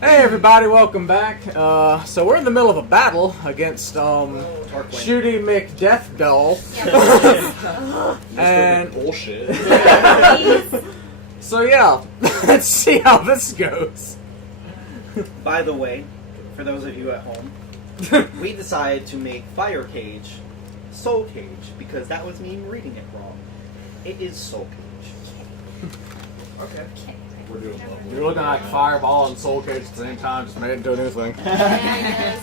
Hey everybody, welcome back. So we're in the middle of a battle against Shooty McDeathgull. And bullshit. So yeah, let's see how this goes. By the way, for those of you at home, we decided to make Fire Cage Soul Cage because that was me reading it wrong. It is Soul Cage. Okay. We're doing well. You're looking like Fireball and Soul Cage at the same time, just made it into a new thing.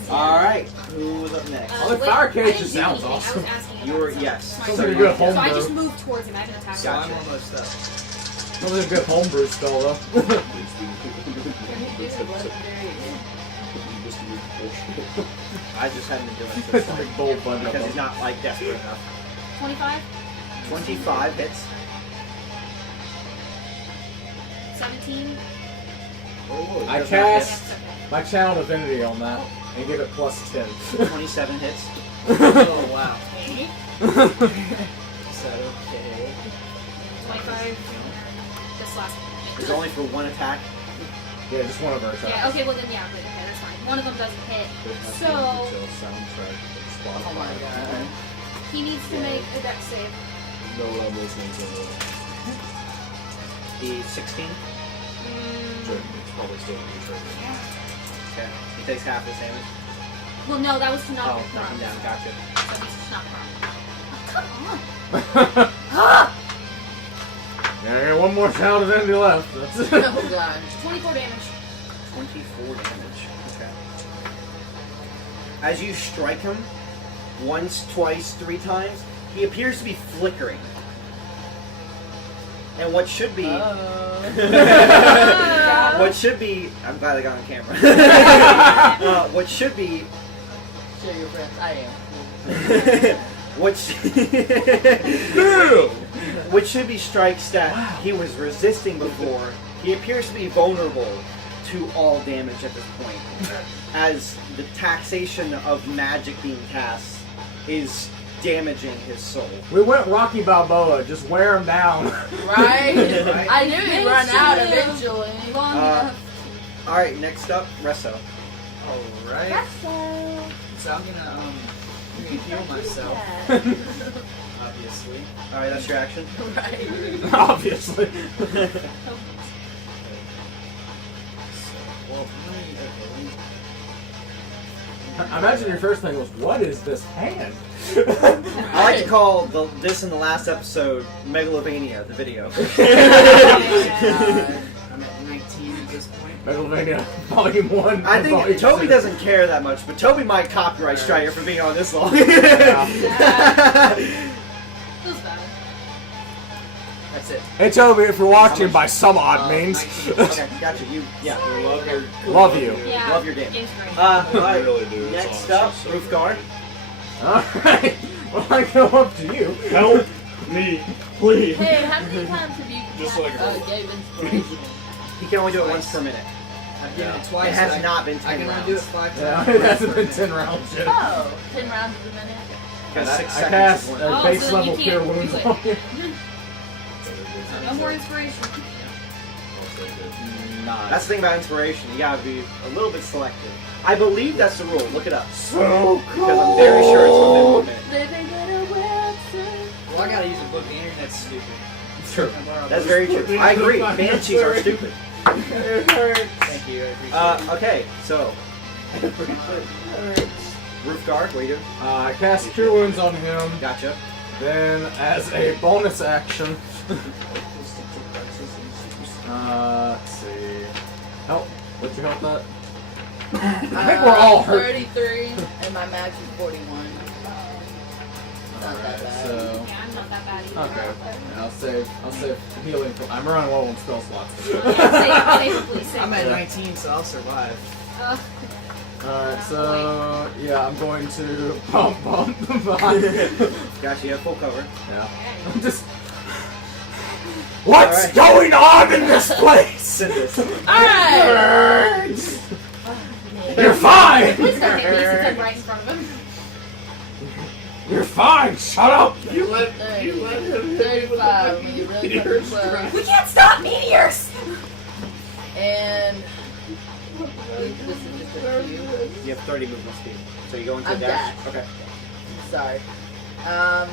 Alright, who's up next? Oh, the Fire Cage just sounds awesome. You're, yes. Sounds like a good So I homebrew. just moved towards him. I can attack Gotcha. him. I'm almost up. Sounds like a good homebrew spell though. I just haven't been doing it It's so a far. big bold button Because up. he's not, like, desperate enough. 25, 25 hits. 17. I Does not cast Yes, okay. my Channel Divinity on that and give it plus 10. 27 hits. Oh, wow. Okay. Is that okay? 25. This last one. It's only for one attack. Yeah, just one of our attacks. Yeah, okay, well then, yeah, but okay, that's fine. One of them doesn't hit. So, Oh my god. he needs to make a dex save. No one I'm listening to. The 16. It's probably still going to be tricky. Okay. He takes half his damage. Well, no, that was to knock Oh, him knock him prone. down. Gotcha. So he's not prone. Oh, come on! Yeah, one more Channel Divinity left. That's it. Oh god. 24 damage. 24 damage. Okay. As you strike him, once, twice, 3 times, he appears to be flickering. And what should be... what should be... I'm glad I got on camera. What should be... Share your friends. I am. Which should be strikes that he was resisting before. He appears to be vulnerable to all damage at this point, as the taxation of magic being cast is damaging his soul. We went Rocky Balboa, just wear him down. Right? I knew he'd run out eventually. Long enough. Alright, next up, Resso. Alright. So I'm gonna heal myself, obviously. Alright, that's your action. Right. Obviously. Well, I imagine your first thing was, what is this hand? I like to call this in the last episode Megalovania, the video. I'm at 19 at this point. Megalovania, Volume 1. I think Volume Toby 2. doesn't care that much, but Toby might copyright strike you for being on this long. Feels bad. That's it. Hey Toby, if you're watching by some odd means, 19. Okay, gotcha. You, yeah. love you. Yeah. Love your game. Game's great. Alright, really do. It's next awesome. up, Roof Guard. Alright, well I go up to you. Help me, please. Hey, how many times have you Just like gave inspiration? He can only do it once per minute. I've given it It twice. has but not been I 10 can rounds. only do it 5 times. Yeah, it hasn't been 10 rounds yet. Oh, 10 rounds a minute. Got 6 I seconds. cast of a one. Oh, base so level you cure can't wounds do it. on you. No more inspiration. Nice. That's the thing about inspiration. You gotta be a little bit selective. I believe that's the rule. Look it up. so cool. Because I'm very sure it's within 1 minute. Living in a website. Well, I gotta use a book. The internet's stupid. True. That's very true. I agree. Banshees are stupid. Thank you. I appreciate it. Okay, so. Roof Guard, what are you doing? I cast cure wounds on him. Gotcha. Then, as a bonus action, let's see. Help. What'd you help that? I think we're all hurt. 33, and my max is 41. Not that bad. So, Yeah, I'm not that bad either. okay. I'll save healing. I'm running low on spell slots. Safely. I'm at 19, so I'll survive. Alright, so, yeah, I'm going to bump behind. Gotcha, you have full cover. Yeah. I'm just. What's Alright. going on in this place? Send this. Alright! You're fine! Please don't hit me since I'm right in front of him. You're fine! Shut up! You let him 35. When you really put the 12. We can't stop meteors! And This is just a cube. You have 30 movement speed. So you go into I'm dash? dash. Okay. Sorry. I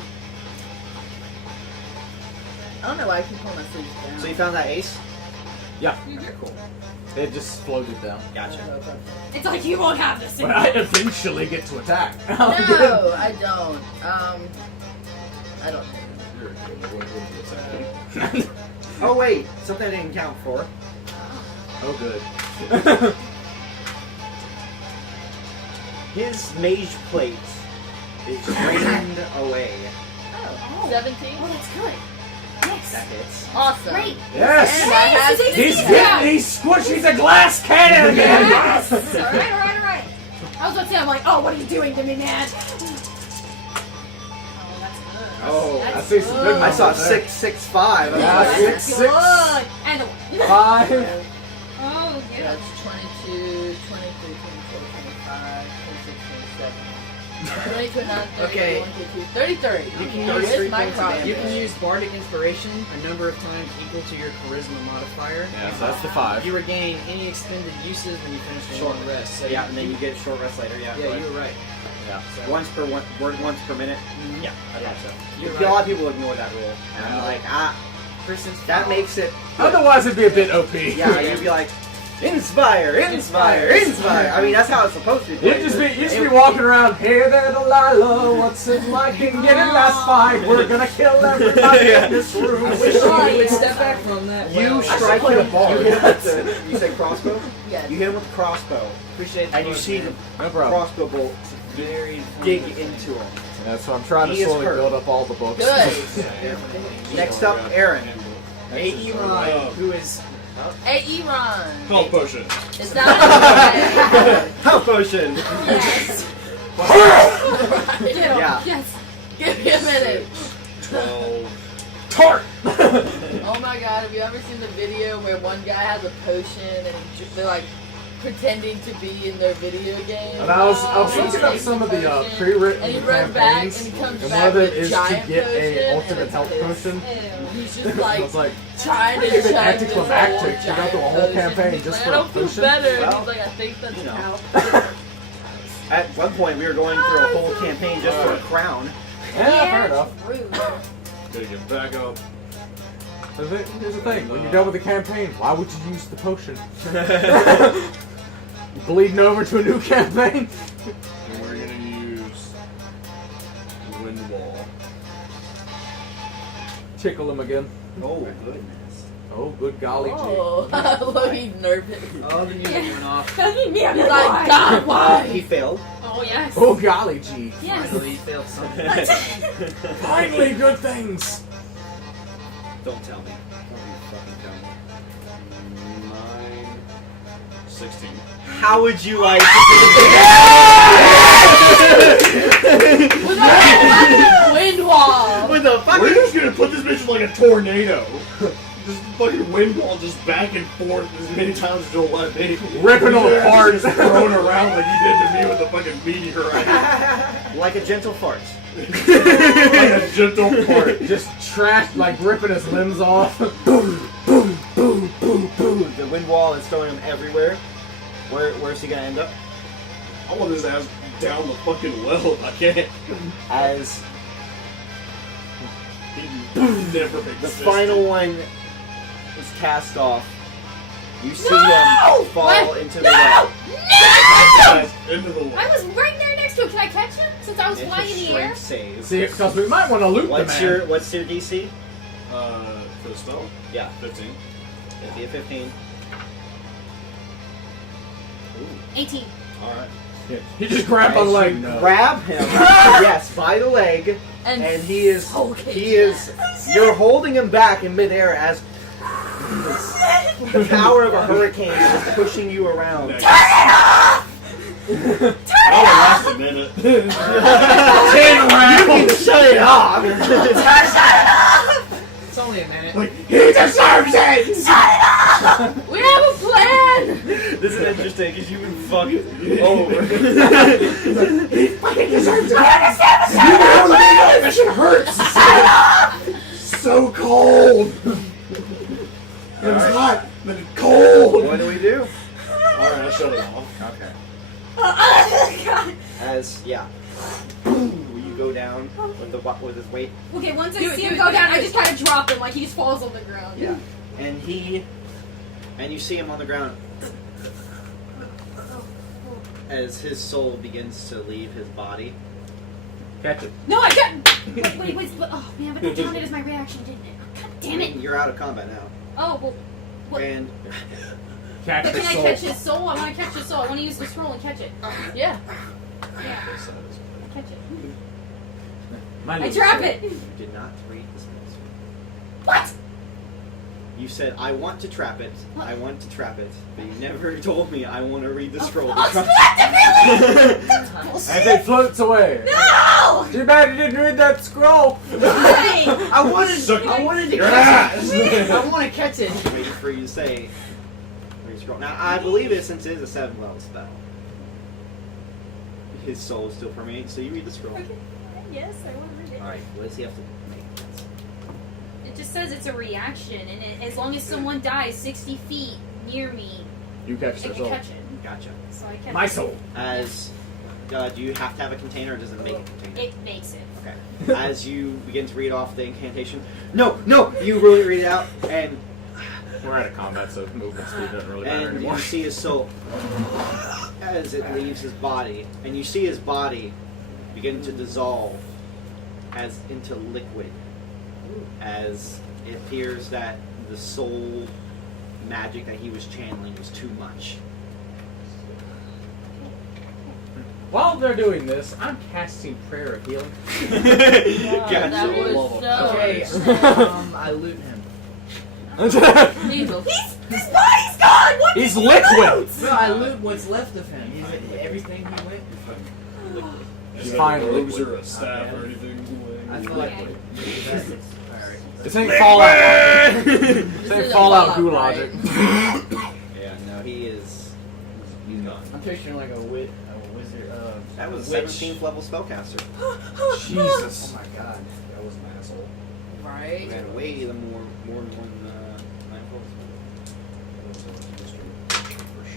don't know why I keep pulling my sleeves down. So you found that ace? Yeah. Okay, cool. It just floated down. Gotcha. It's like you won't have this. When I eventually get to attack. No, I don't. I don't. Oh wait, something I didn't count for. Oh, good. His mage plate is drained away. Oh, 17? Oh, that's good. Yes. That hits. Awesome. Great. Yes! And I have Yes, He's Yeah. getting these squishies a glass cannon again! Yes. Alright. I was about to say, I'm like, oh, what are you doing to me, man? Oh, I That's see some good. big I numbers saw there. 665. Yeah, That's 6, good. And a 1. 5. Oh, yeah. That's 22, 23, 24, 25, 26, 27. 28, 29, 30, Okay. 31, 32, 33. You can Where's use my copy? You can use Bardic Inspiration a number of times equal to your Charisma modifier. Yeah, so that's the 5. You regain any expended uses when you finish a long rest. So Yeah, and then you get short rest later. Yeah. Yeah, you were right. Yeah. So, Once per minute. Yeah, I Yeah. thought so. You're A lot right. of people ignore that rule, and I'm like, For instance, that makes it. Otherwise, it'd be a bit OP. Yeah, you'd be like, inspire. I mean, that's how it's supposed to be. You'd just be walking around, hey there, Delilah, what's it like in getting last fight? We're gonna kill everybody Yeah. in this room. I wish you would step back from that. You Well, strike play him. a bard. You hit him with the. You say crossbow. Yes. You hit him with the crossbow, appreciate the and you book, see man. the No problem. crossbow bolt Very dig informative. into him. Yeah, so I'm trying to He is slowly hurt. build up all the books. Good. Next up, Aaron. Aeron, who is Hey, Eron. Call potion. It's not a Health potion. Yes. Right. Yeah. Yes. Give me a minute. 12. Tart! Oh my god, have you ever seen the video where one guy has a potion and they're like pretending to be in their video game? And I was He looking up takes some the of the potion, pre-written and he runs back and campaigns, he comes and back one of with it is to giant get potion, a and ultimate it's health his. potion. He's just I like was like, trying to even chug this anticlimactic to whole go through a whole giant campaign potion. just He's for like, a I don't feel potion? better. And Well, he's like, I think that's you know. how. At one point, we were going through a whole campaign just for a crown. yeah, fair enough. Rude. Gotta get back up. So here's the thing, when you're done with the campaign, why would you use the potion? Bleeding over to a new campaign? And we're gonna use Wind Wall. Tickle him again. Oh goodness. Oh, good golly gee. Oh, look, he's nervous. Oh, the music went off. Doesn't mean I'm He's like, like, God, why? He failed. Oh, yes. Oh, golly gee. Yes. Finally, he failed something. Finally, good things. Don't tell me. Don't you fucking tell me. 9, 16. How would you like? Wind wall. With a We're fucking. just gonna put this bitch in like a tornado. Just fucking wind wall just back and forth as many times as you'll let me. Ripping them apart. Just thrown around like you did to me with the fucking meteorite. Like a gentle fart. Like a gentle fart. Just trash, like ripping his limbs off. Boom, boom, boom, boom, boom. The wind wall is throwing him everywhere. Where's he gonna end up? I want his ass down the fucking well if I can. As He never the existed. final one is cast off, you see him fall What? into the well. Into the I wall. was right there next to him. Can I catch him? Since I was It's flying a in the air? strength save. See, because we might want to loot the What's man. your DC? For the spell? Yeah, 15. it'd be a 15. 18. Alright. You just grab a leg. Grab him, yes, by the leg, And and he is okay. you're holding him back in midair as the power of a hurricane is pushing you around. Turn it off! That'll last a minute. 10 rounds. Shut it off! It's only a minute. Like, he deserves it! We have a plan! This is interesting because you've been fucking over. He fucking deserves it! I understand the sound! That shit hurts! So cold! It's hot, but it's cold! What do we do? Alright, shut it off. Okay. God. As you go down with his weight. Okay, once I Do it, see do him it, go do it. down, I just kind of drop him, like he just falls on the ground. Yeah, and you see him on the ground as his soul begins to leave his body. Catch it. No, I got. Wait. Oh man, but that counted as my reaction, didn't it? God damn it. You're out of combat now. Oh well. What? And Catch But the can I soul. catch his soul? I want to catch his soul. I want to use the scroll and catch it. Yeah. Yeah. Catch it. Mine I is trap soul. it. you did not read this monster. What? You said, I want to trap it, I want to trap it, but you never told me I want to read the scroll. Oh, collectively! As it floats away. No! Too bad you didn't read that scroll. Why? I wanted to catch it. I want to catch it. Waiting for you to say, read the scroll. Now, I believe it, since it is a 7th-level spell, his soul still permeates, so you read the scroll. Okay. Yes, I want to read it. Alright, what does he have to make? It just says it's a reaction, and as long as someone dies 60 feet near me, You catch I the can soul. catch it. Gotcha. So I catch My it. soul. As, do you have to have a container, or does it make a container? It makes it. Okay. As you begin to read off the incantation, no! You really read it out, and We're out of combat, so movement speed doesn't really matter and anymore. you see his soul as it leaves his body, and you see his body begin to dissolve as into liquid, as it appears that the soul magic that he was channeling was too much. While they're doing this, I'm casting Prayer of Healing. That was so. Okay, I loot him. He's This body's gone! What? He's liquid! No, I loot what's left of him. Everything he went. He's fine Robes liquid. or a staff or anything. I feel like. Okay. Alright. This ain't Fallout. This This ain't is a Fallout Fallout, goo right? logic. Yeah, no, he's done. I'm picturing like a wizard. That was a witch. 17th level spellcaster. Oh Jesus. my god. That was an asshole. We Right. had way more than one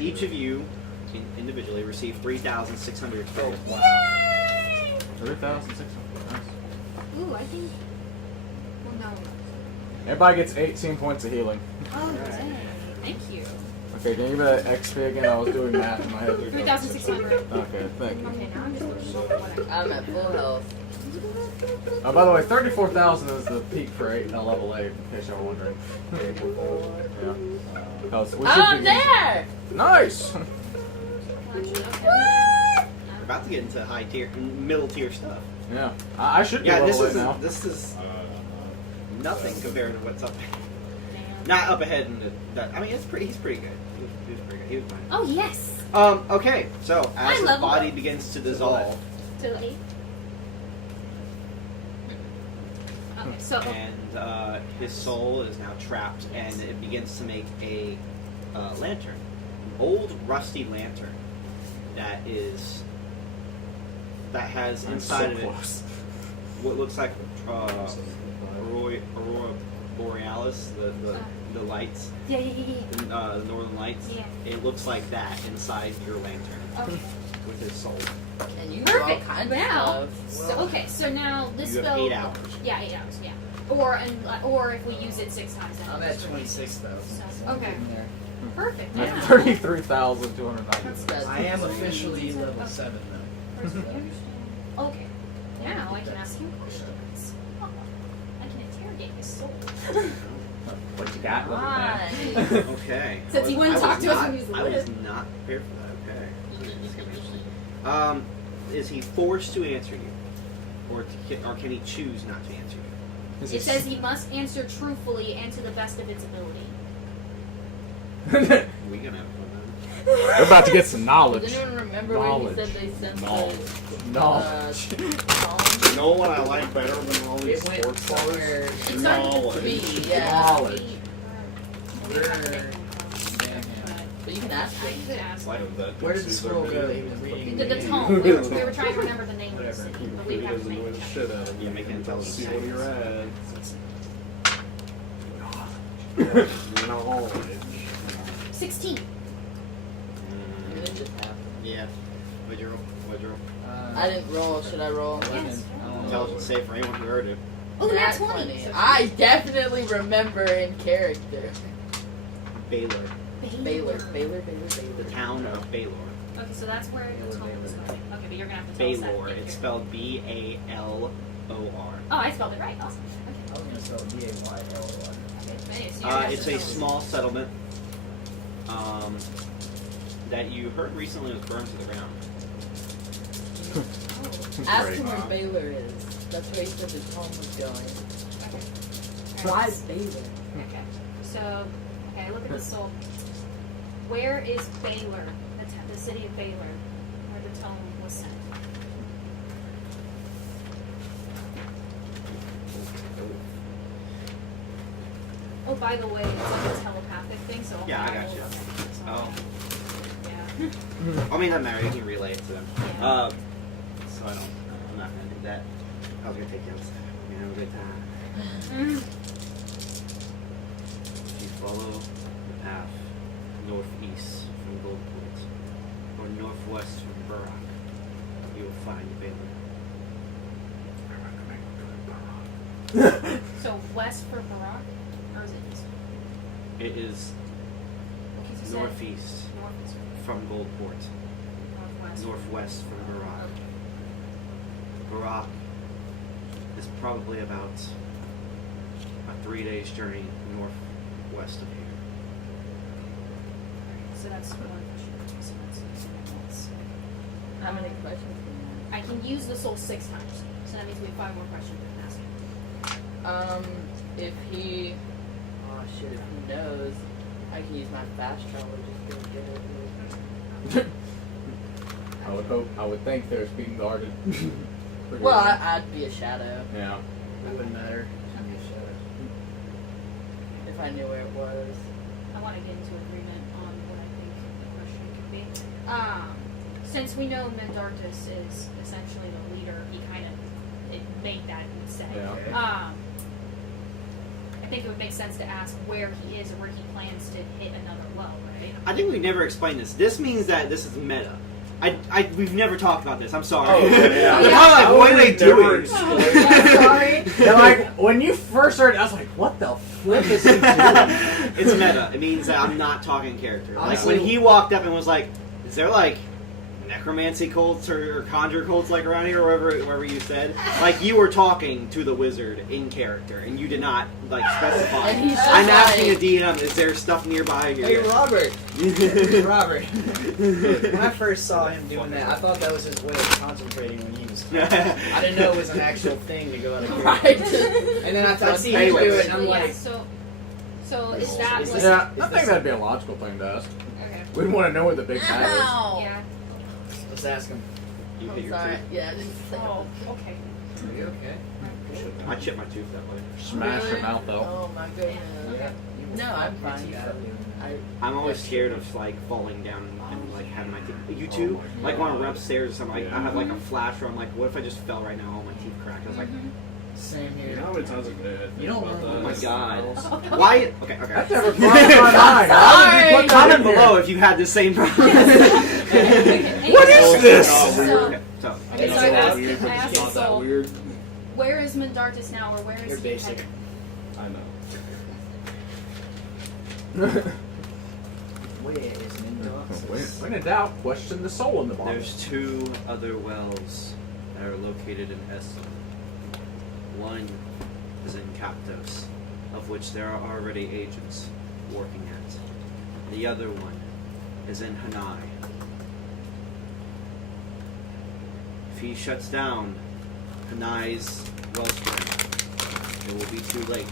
Each of you individually receive 3,600 credits. Yay! 3,600. Nice. Ooh, I think. Well, no. Everybody gets 18 points of healing. Oh, dang. Thank you. Okay, can you give me that XP again? I was doing math in my head. 3,600. Okay, thank you. Okay, now I'm just looking over what I I'm at full health. By the way, 34,000 is the peak for level 8, in case y'all were wondering. Yeah. 'Cause we should I'm be- there! Nice! We're about to get into high tier, middle tier stuff. Yeah. I should be Yeah, level 8 now. this is nothing compared to what's up. Not up ahead in that. I mean, he's pretty good. He was pretty good. He was fine. Oh, yes! Okay, so as I his leveled body up. begins to dissolve, To 8. Okay, so. and his soul is now trapped, and it begins to make a lantern, an old rusty lantern that has inside of it what looks like Aurora Borealis, the lights, Yeah. the northern lights. Yeah. It looks like that inside your lantern Okay. with his soul. And you do all Perfect. kinds Now, of stuff. so, okay, so now this You have spell. 8 hours. Yeah, 8 hours. Yeah. Or if we use it 6 times. then I'm it's at 26 though. So, okay. Perfect. I'm Yeah. at 33,290. That's good. I am officially level 7 though. Okay. Now I can ask him questions. Oh, I can interrogate his soul. What you got? Come What you on. Okay. Since he wouldn't I was talk to us not- when he was I was alive. not prepared for that. Okay. This is gonna be interesting. Is he forced to answer you, or can he choose not to answer you? got? It says he must answer truthfully and to the best of its ability. We gonna have fun. We're about to get some knowledge. Does anyone remember when Knowledge. he said they sent Knowledge. Knowledge. song? You know what I like better than all these It went sports stars? for It's Knowledge. Me, yeah. Knowledge. But you can ask I him. could ask. Like that Where did the Caesar scroll go? video. He was reading The the tone. We were trying to remember the name of the Whatever. city, but we Really have to doesn't make annoy the it. shit out of Yeah, me. make an intelligence See check. what you're at. Knowledge. 16. Yeah. What'd you roll? I didn't roll. Should I roll? Yes. Intelligence save for anyone who heard it. Oh, Nat that's 20. I definitely remember in character. Baylor. Baylor. The town of Baylor. Okay, so that's where the tone was going. Okay, but you're gonna have to tell us that. Baylor. if It's you're- spelled Balor. Oh, I spelled it right. Awesome. I was gonna spell Baylyl. Okay. Okay. Anyways, you're gonna have It's to a tell us. small settlement that you heard recently was burned to the ground. Oh, Ask Great. him where Wow. Baylor is. That's where he said his home was going. okay. Why Alright. Baylor? Okay. So, okay, look at the soul. Where is Baylor? The city of Baylor, where the tome was sent. Oh, by the way, it's like a telepathic thing, so Yeah, I will- got you. okay. Oh. Yeah. I mean, that matter. You can relay it to them. Yeah. So I'm not gonna do that. I was gonna take you outside. We're gonna have a good time. Mm. If you follow the path northeast from Goldport or northwest from Burrock, you will find Baylor. So west for Barak, or is it east? It is Okay, so you said northeast northeast, from Goldport, northwest. northwest from Burrock. Burrock is probably about a 3 days journey northwest of here. So that's one question. So that's How many questions can you I can use the soul 6 times. So that means we have 5 more questions we can ask. ask? If he... Oh shit, if he knows, I can use my fast travel just to get it. I would think they're being guarded. Well, I'd be a shadow Yeah. It wouldn't matter. if I knew where it was. I want to get into agreement on what I think the question could be. Since we know Mendartus is essentially the leader, he kind of made that say. Yeah. I think it would make sense to ask where he is or where he plans to hit another low, right? I think we never explained this. This means that this is meta. We've never talked about this. I'm sorry. Oh, yeah. They're Yeah. probably like, what are they Never doing? explained. Sorry. They're like, when you first heard it, I was like, what the flip is he doing? It's meta. It means that I'm not talking character. Like Honestly- when he walked up and was like, "Is there like necromancy cults or conjure cults like around here, or wherever you said?" Like you were talking to the wizard in character, and you did not like specify. And he's just I'm asking a like- DM, "Is there stuff nearby Hey, here?" Robert. Hey, Robert. When I first saw him doing that, I thought that was his way of concentrating when he was. I didn't know it was an actual thing to go out of character. Right. And then I see him Anyways. do it, and I'm Yeah, like, so is that Is what? this- Yeah, I is think this- that'd be a logical thing to ask. Okay. We'd want to know where the big bad is. Ow. Yeah. let's ask him. You hit I'm your sorry. tooth. Yeah, just Oh, okay. Are you okay? I chipped my tooth that way. Smash Really? your mouth though. Oh my goodness. Okay. No, I'm fine. I'm always scared of like falling down and like having my teeth. You too? Like when I run upstairs or something, like, I have like a flash where I'm like, what if I just fell right now and all my teeth cracked? I was like, Same You here. know how many times I've been You don't about remember oh my that? god. Why? Okay, okay. That's never crossed my mind. How did you put that Comment in here? below if you had the same problem. What is this? So, Okay, so okay, so It's I not asked, weird, but I it's asked not that Soul, weird. where is Mendartus now, or where is You're he basic. headed? I know. Where is Mendoza? When in doubt, question the soul in the bottle. there's 2 other wells that are located in Esfand. One is in Actos, of which there are already agents working at. The other one is in Hanai. If he shuts down Hanai's wellspring, it will be too late.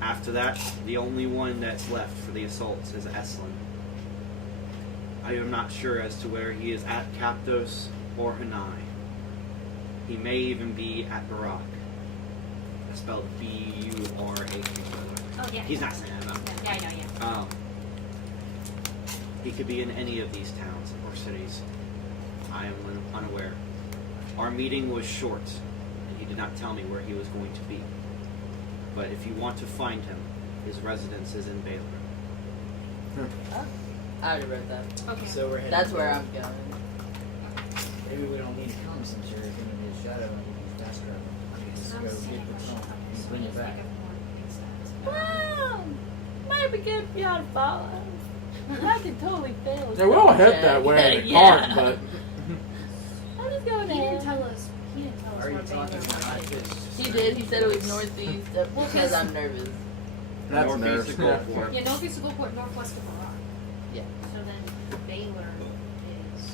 After that, the only one that's left for the assaults is Esfand. I am not sure as to where he is at Captos or Hanai. He may even be at Barak. Spelled B-U-R-A-K. Oh yeah. He's not saying that though. Yeah, I know. Yeah. He could be in any of these towns or cities. I am unaware. Our meeting was short, and he did not tell me where he was going to be. But if you want to find him, his residence is in Baylor. I already read that. Okay. So we're heading. That's where I'm going. Maybe we don't need to come since you're going to be a shadow and you fast travel. Just I'm go saying get the rush tunnel up, and so bring we it need to back. think of more things that- Wow, might be good if y'all follow. I can totally fail. Yeah, we'll head that way in the cart, but I'm just going He didn't ahead. tell us. He didn't tell us Are you what talking Baylor about was. this? He did. He said it was northeast because I'm nervous. that's Northeast nerves. of Gulfport. Yeah, northeast of Gulfport, northwest of Iraq. Yeah. So then Baylor is.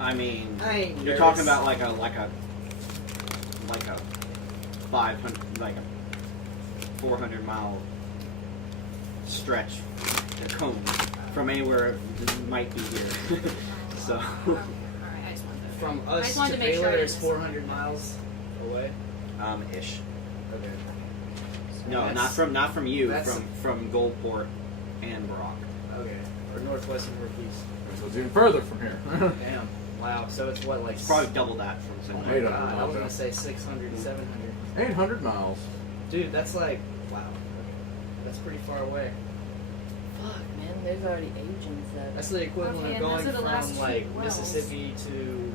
I mean, I ain't you're nervous. talking about like a 500, like a 400-mile stretch, a cone from anywhere that might be here. So, Alright, I just wanted to. From I us just wanted to to make sure I Baylor didn't is miss 400 miles away. ish. Okay. No, That's- not from you, that's- from Goldport and Brock. Okay. Or northwest and northeast. So it's even further from here. Damn. Wow. So it's what, like It's probably double that from Oh St. my 800 God, I miles, was gonna yeah. say 600, 700. 800 miles. Dude, that's like wow. That's pretty far away. Fuck, man. There's already agents that. That's the equivalent Okay, of and those going are the last from two like wells. Mississippi to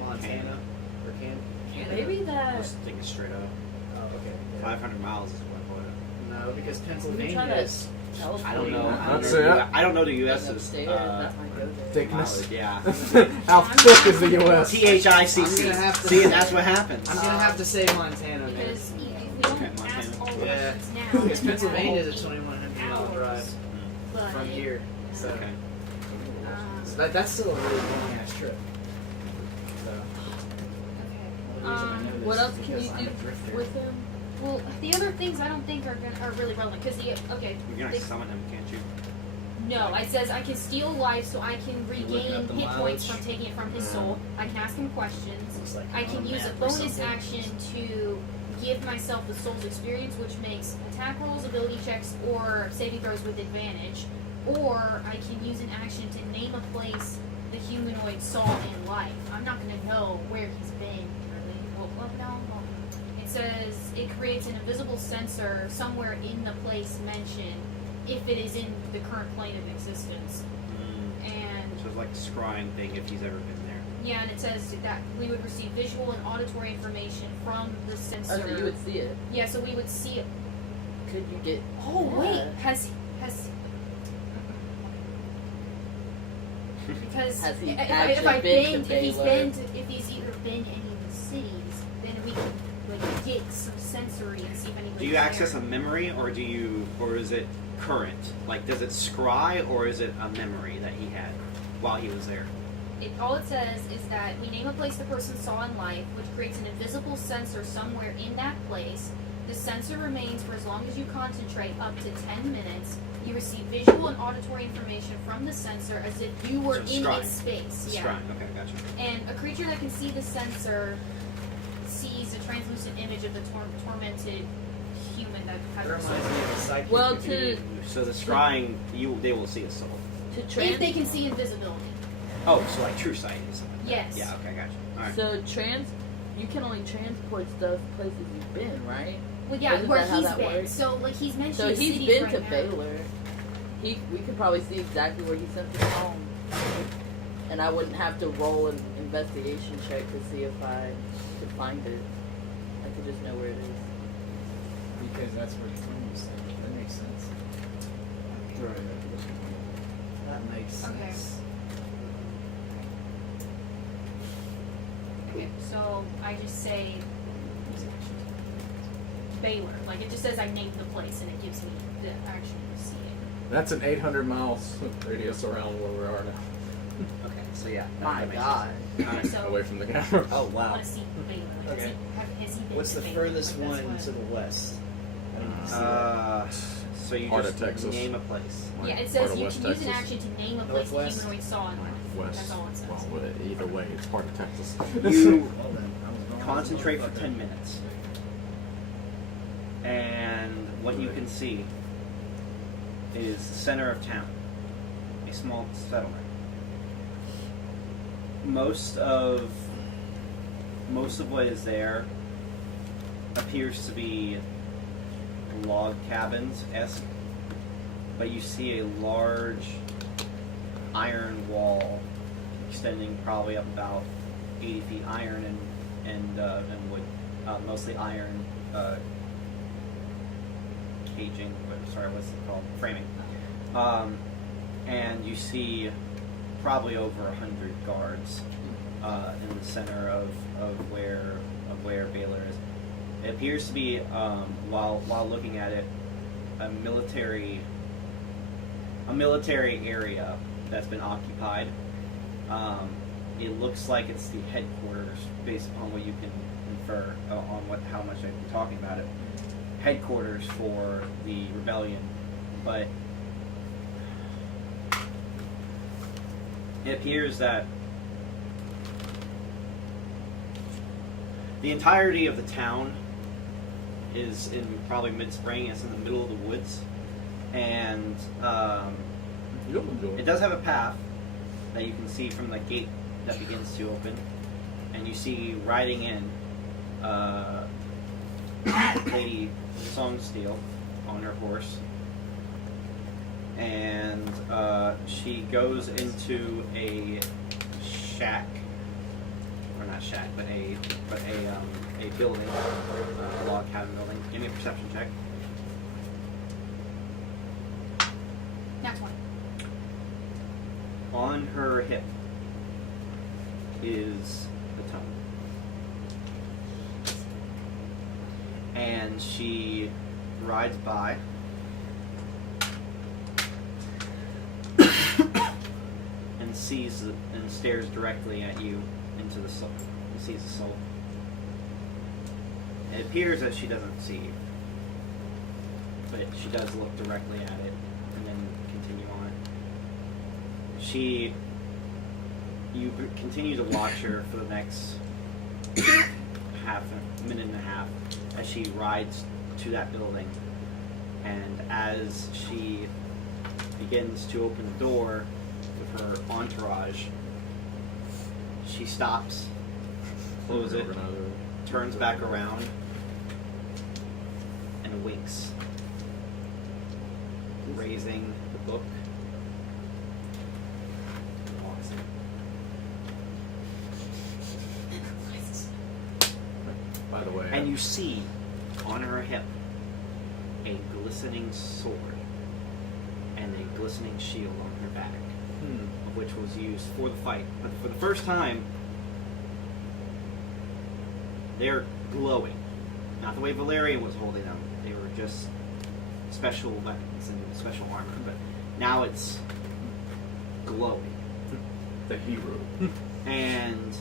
Montana or Canada. Maybe I that. was thinking straight up. Oh, okay. Yeah. 500 miles is what. No, because trying Pennsylvania to- is. I don't know. That's I don't know the Being U.S.'s upstairs, that's my go there. Thickness. mileage. Yeah. How thick is the U.S.? THICC. I'm gonna have to See, and say- that's what happens. I'm gonna have to say Montana, man. Because if we don't Okay, ask Montana. all Yeah. questions now, Because we Pennsylvania have is a 2,100 mile hours, drive but from here. So, Okay. so that's still a really long ass trip. So, Okay. The reason I know this What is else can because you I'm a do drifter. with him? Well, the other things I don't think are really relevant because okay. You're they- gonna summon him, can't you? No, it says I can steal life so I can looking regain up the hit points mileage? from taking it from his soul. I can ask him questions. Looks like I I'm on can a use a map or bonus something. action to give myself the soul's experience, which makes attack rolls, ability checks, or saving throws with advantage. Or I can use an action to name a place the humanoid saw in life. I'm not going to know where he's been, really. Well, no. It says it creates an invisible sensor somewhere in the place mentioned if it is in the current plane of existence. And So it's like a scrying thing if he's ever been there. yeah, and it says that we would receive visual and auditory information from the Oh, sensor. so you would see it. Yeah, so we would see it. Could you get? Oh wait, Yeah. has because Has he if actually I've been to if he's Baylor? been to, if he's either been in any of the cities, then we can like get some sensory and see if anybody's Do you access there. a memory, or is it current? Like, does it scry, or is it a memory that he had while he was there? All it says is that we name a place the person saw in life, which creates an invisible sensor somewhere in that place. The sensor remains for as long as you concentrate, up to 10 minutes. You receive visual and auditory information from the sensor as if you were So in scrying. its space. It's Yeah. scrying. Okay, gotcha. And a creature that can see the sensor sees a translucent image of the tormented human that that has reminds me of a psychic. Well, video. So the scrying, they will see his soul. To if they can see invisibility. Oh, so like true sight is something. Yes. Yeah. Okay, gotcha. All right. So you can only transport stuff places you've been, right? Well, yeah, Isn't where that how he's that been. works? So, like, he's mentioned So he's cities been right to now. Baylor. We could probably see exactly where he sent us home, and I wouldn't have to roll an investigation check to see if I could find it. I could just know where it is. Because that's where the twin was sent. That makes sense. That makes Okay. sense. Okay, so I just say Baylor. Like, it just says I named the place, and it gives me the action to see it. That's an 800 miles radius around where we are now, Okay. So yeah. My that makes God. sense. All right. So, away from the camera. Oh I wow. want to see Baylor. Like, Okay. has he been What's to the Baylor? furthest Like, that's one what- to the west? I didn't see that. So you Heart just of Texas. name a place. Yeah, it Part says of you West can use an Texas. action to name a place the Northwest? humanoid saw in life. West. That's all it says. Well, either way, it's part of Texas. You Well, then, I was going concentrate for motherfucker. 10 minutes, and what you can see is the center of town, a small settlement. Most of what is there appears to be log cabins-esque, but you see a large iron wall extending probably up about 80 feet, iron and wood, mostly iron caging. What's it called? Framing. And you see probably over 100 guards in the center of where Baylor is. It appears to be, while looking at it, a military area that's been occupied. It looks like it's the headquarters, based upon what you can infer on how much I've been talking about it. Headquarters for the rebellion, but it appears that the entirety of the town is in probably mid-spring. It's in the middle of the woods, and it does have a path that you can see from the gate that begins to open, and you see riding in Lady Songsteel on her horse, and she goes into a shack, or not shack, but a building, a log cabin building. Give me a perception check. That's one. On her hip is the tome, and she rides by and stares directly at you into the soul. And sees the soul. It appears that she doesn't see you, but she does look directly at it and then continue on. You continue to watch her for the next minute and a half as she rides to that building, and as she begins to open the door with her entourage, she stops, closes it, turns back around, and winks, raising the book, and walks in. By the way, And you see on her hip a glistening sword and a glistening shield on her back, of which was used for the fight. But for the first time, they're glowing. Not the way Valerian was holding them. They were just special weapons and special armor. But now it's glowing. the hero. And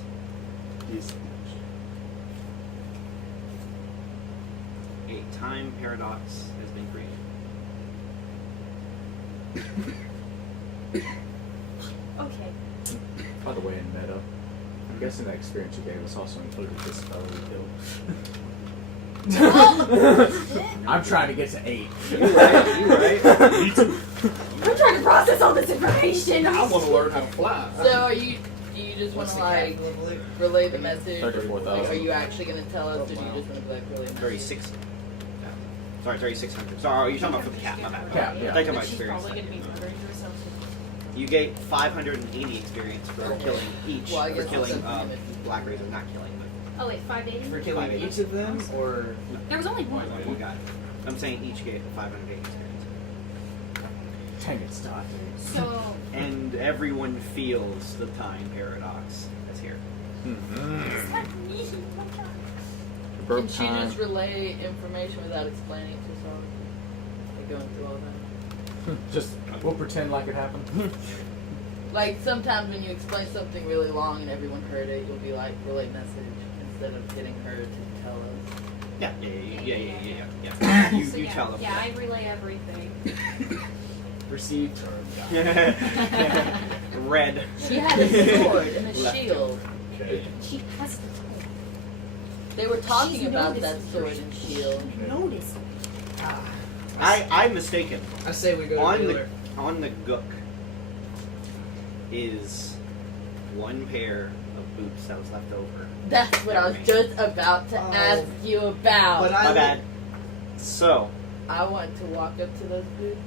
He's a time paradox has been created. Okay. By the way, in meta, I'm guessing that experience you gave us also included this fellow we killed. I'm trying to get to 8. You right. I'm trying to process all this information. I want to learn how to fly. So do you just want What's to the like capital, I believe? relay the message? 34,000. Like, are you actually going to tell us, or do you just want to like relay the message? 36. Sorry, 3,600. Sorry, you're talking about for the cat. My bad. Cat, yeah. Think of my But she's experience. probably going to be murdering herself. You get 580 experience for killing each. Well, I for guess killing that's Black Razor, not killing, but Oh wait, 580? For killing 580. each of them, or There was only one. one guy. I'm saying each get 580 experience. Dang it, stop. So, And everyone feels the time paradox that's here. is that me? Can she just relay information without explaining to someone? Like going through all that? Just, we'll pretend like it happened. Like sometimes when you explain something really long and everyone heard it, you'll be like relay message instead of getting her to tell us. Yeah. You So, tell them. Yeah, I relay everything. Received Red. She had a sword and a Left. shield. Okay. She has to tell They were talking She's about that noticed. sword and shield. me. Notice. I'm mistaken. I say we go to On Wheeler. the gook is one pair of boots that was left over. That's what I was just about to ask you about. But My bad. So, I want to walk up to those boots